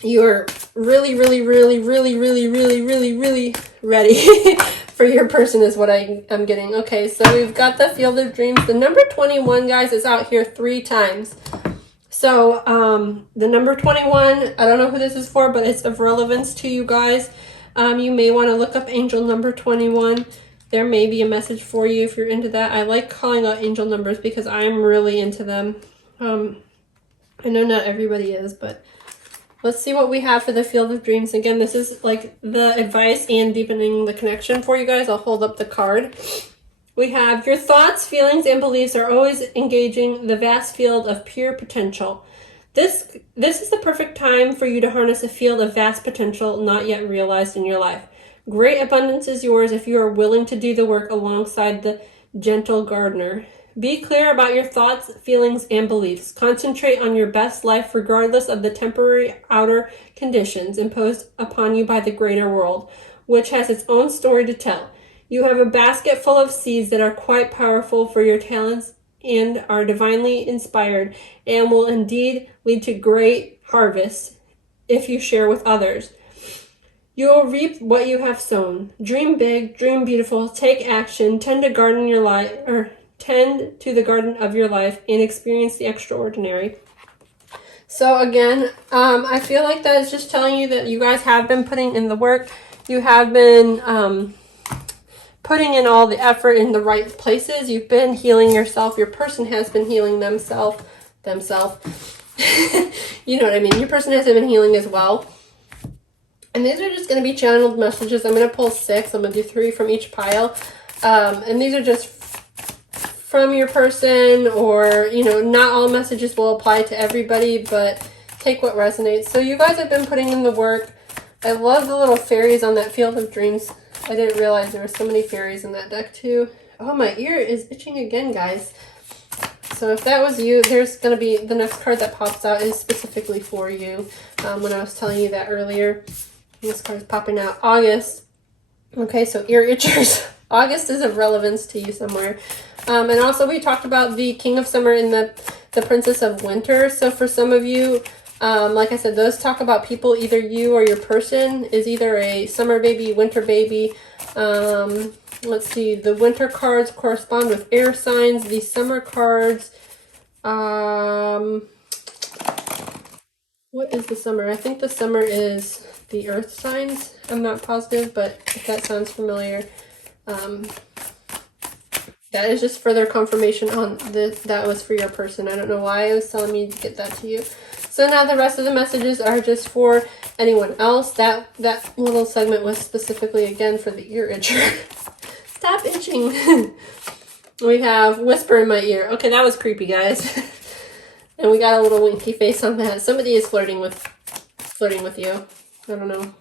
You're really, really, really, really, really, really, really, really ready for your person is what I'm getting. Okay, so we've got the Field of Dreams. The number 21, guys, is out here 3 times. So the number 21, I don't know who this is for, but it's of relevance to you guys. You may want to look up angel number 21. There may be a message for you if you're into that. I like calling out angel numbers because I'm really into them. I know not everybody is, but let's see what we have for the Field of Dreams. Again, this is like the advice and deepening the connection for you guys. I'll hold up the card. We have your thoughts, feelings, and beliefs are always engaging the vast field of pure potential. This is the perfect time for you to harness a field of vast potential not yet realized in your life. Great abundance is yours if you are willing to do the work alongside the gentle gardener. Be clear about your thoughts, feelings, and beliefs. Concentrate on your best life regardless of the temporary outer conditions imposed upon you by the greater world, which has its own story to tell. You have a basket full of seeds that are quite powerful for your talents and are divinely inspired and will indeed lead to great harvests if you share with others. You will reap what you have sown. Dream big, dream beautiful, take action, tend to garden your life, or tend to the garden of your life and experience the extraordinary. So again, I feel like that is just telling you that you guys have been putting in the work. You have been putting in all the effort in the right places. You've been healing yourself. Your person has been healing themselves. You know what I mean. Your person has been healing as well. And these are just going to be channeled messages. I'm going to pull 6. I'm going to do 3 from each pile. And these are just from your person, or, you know, not all messages will apply to everybody, but take what resonates. So you guys have been putting in the work. I love the little fairies on that Field of Dreams. I didn't realize there were so many fairies in that deck too. Oh, my ear is itching again, guys. So if that was you, there's going to be the next card that pops out is specifically for you. When I was telling you that earlier, this card is popping out. August. Okay, so ear itchers. August is of relevance to you somewhere. And also we talked about the King of Summer and the Princess of Winter. So for some of you, like I said, those talk about people, either you or your person is either a summer baby, winter baby. Let's see, the winter cards correspond with air signs. The summer cards, What is the summer? I think the summer is the earth signs. I'm not positive, but if that sounds familiar, that is just further confirmation on this. That was for your person. I don't know why it was telling me to get that to you. So now the rest of the messages are just for anyone else. That little segment was specifically, again, for the ear itcher. Stop itching. We have whisper in my ear. Okay, that was creepy, guys. And we got a little winky face on that. Somebody is flirting with you. I don't know.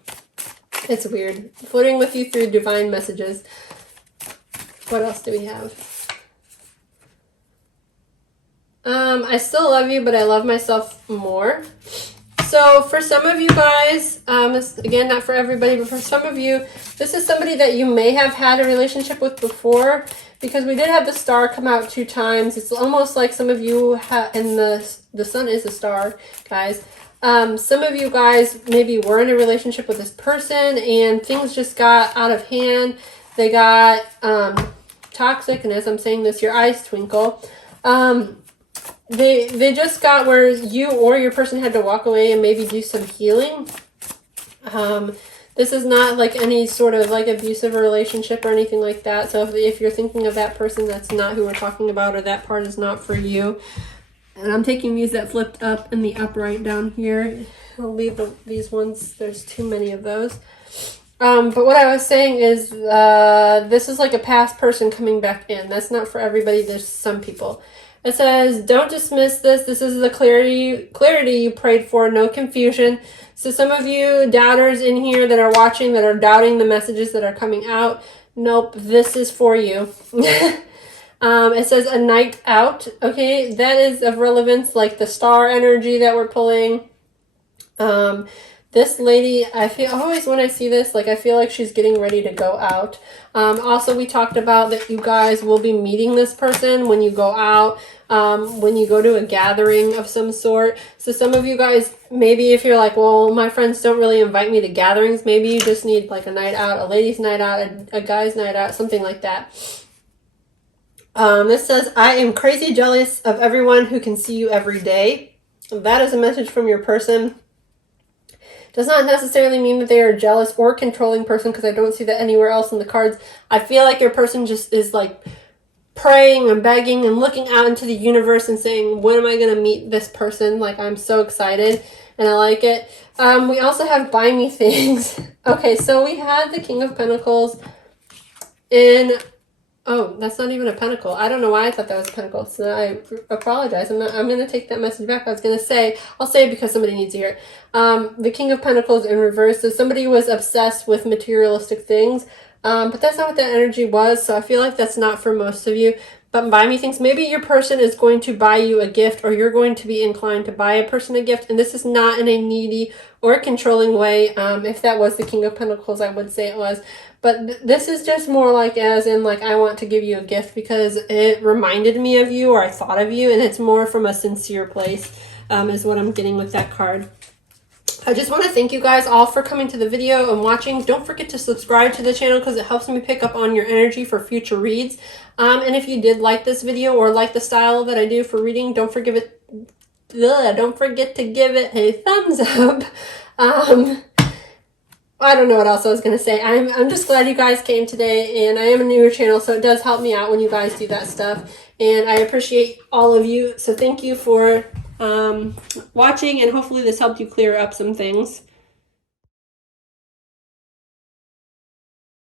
It's weird. Flirting with you through divine messages. What else do we have? I still love you, but I love myself more. So for some of you guys, this, again, not for everybody, but for some of you, this is somebody that you may have had a relationship with before, because we did have the star come out 2 times. It's almost like some of you have, and the sun is a star, guys. Some of you guys maybe were in a relationship with this person and things just got out of hand. They got toxic, and as I'm saying this, your eyes twinkle. They just got where you or your person had to walk away and maybe do some healing. This is not like any sort of like abusive relationship or anything like that. So if you're thinking of that person, that's not who we're talking about, or that part is not for you. And I'm taking these that flipped up and the upright down here. I'll leave these ones. There's too many of those. But what I was saying is this is like a past person coming back in. That's not for everybody. There's some people. It says, don't dismiss this. This is the clarity you prayed for, no confusion. So some of you doubters in here that are watching, that are doubting the messages that are coming out, nope, this is for you. It says a night out. Okay, that is of relevance, like the star energy that we're pulling. This lady, I feel always when I see this, like I feel like she's getting ready to go out. Also, we talked about that you guys will be meeting this person when you go out, when you go to a gathering of some sort. So some of you guys, maybe if you're like, well, my friends don't really invite me to gatherings, maybe you just need like a night out, a ladies' night out, a guy's night out, something like that. This says, I am crazy jealous of everyone who can see you every day. That is a message from your person. Does not necessarily mean that they are a jealous or controlling person, because I don't see that anywhere else in the cards. I feel like your person just is like praying and begging and looking out into the universe and saying, when am I going to meet this person? Like, I'm so excited and I like it. We also have buy me things. Okay, so we had the King of Pentacles in... Oh, that's not even a pentacle. I don't know why I thought that was a pentacle. So I apologize. I'm going to take that message back. I was going to say, I'll say it because somebody needs to hear it. The King of Pentacles in reverse. So somebody was obsessed with materialistic things. But that's not what that energy was. So I feel like that's not for most of you. But buy me things. Maybe your person is going to buy you a gift, or you're going to be inclined to buy a person a gift. And this is not in a needy or controlling way. If that was the King of Pentacles, I would say it was. But this is just more like as in like, I want to give you a gift because it reminded me of you, or I thought of you. And it's more from a sincere place is what I'm getting with that card. I just want to thank you guys all for coming to the video and watching. Don't forget to subscribe to the channel because it helps me pick up on your energy for future reads. And if you did like this video or like the style that I do for reading, don't forget to give it a thumbs up. I don't know what else I was going to say. I'm just glad you guys came today, and I am a newer channel, so it does help me out when you guys do that stuff. And I appreciate all of you. So thank you for watching, and hopefully this helped you clear up some things.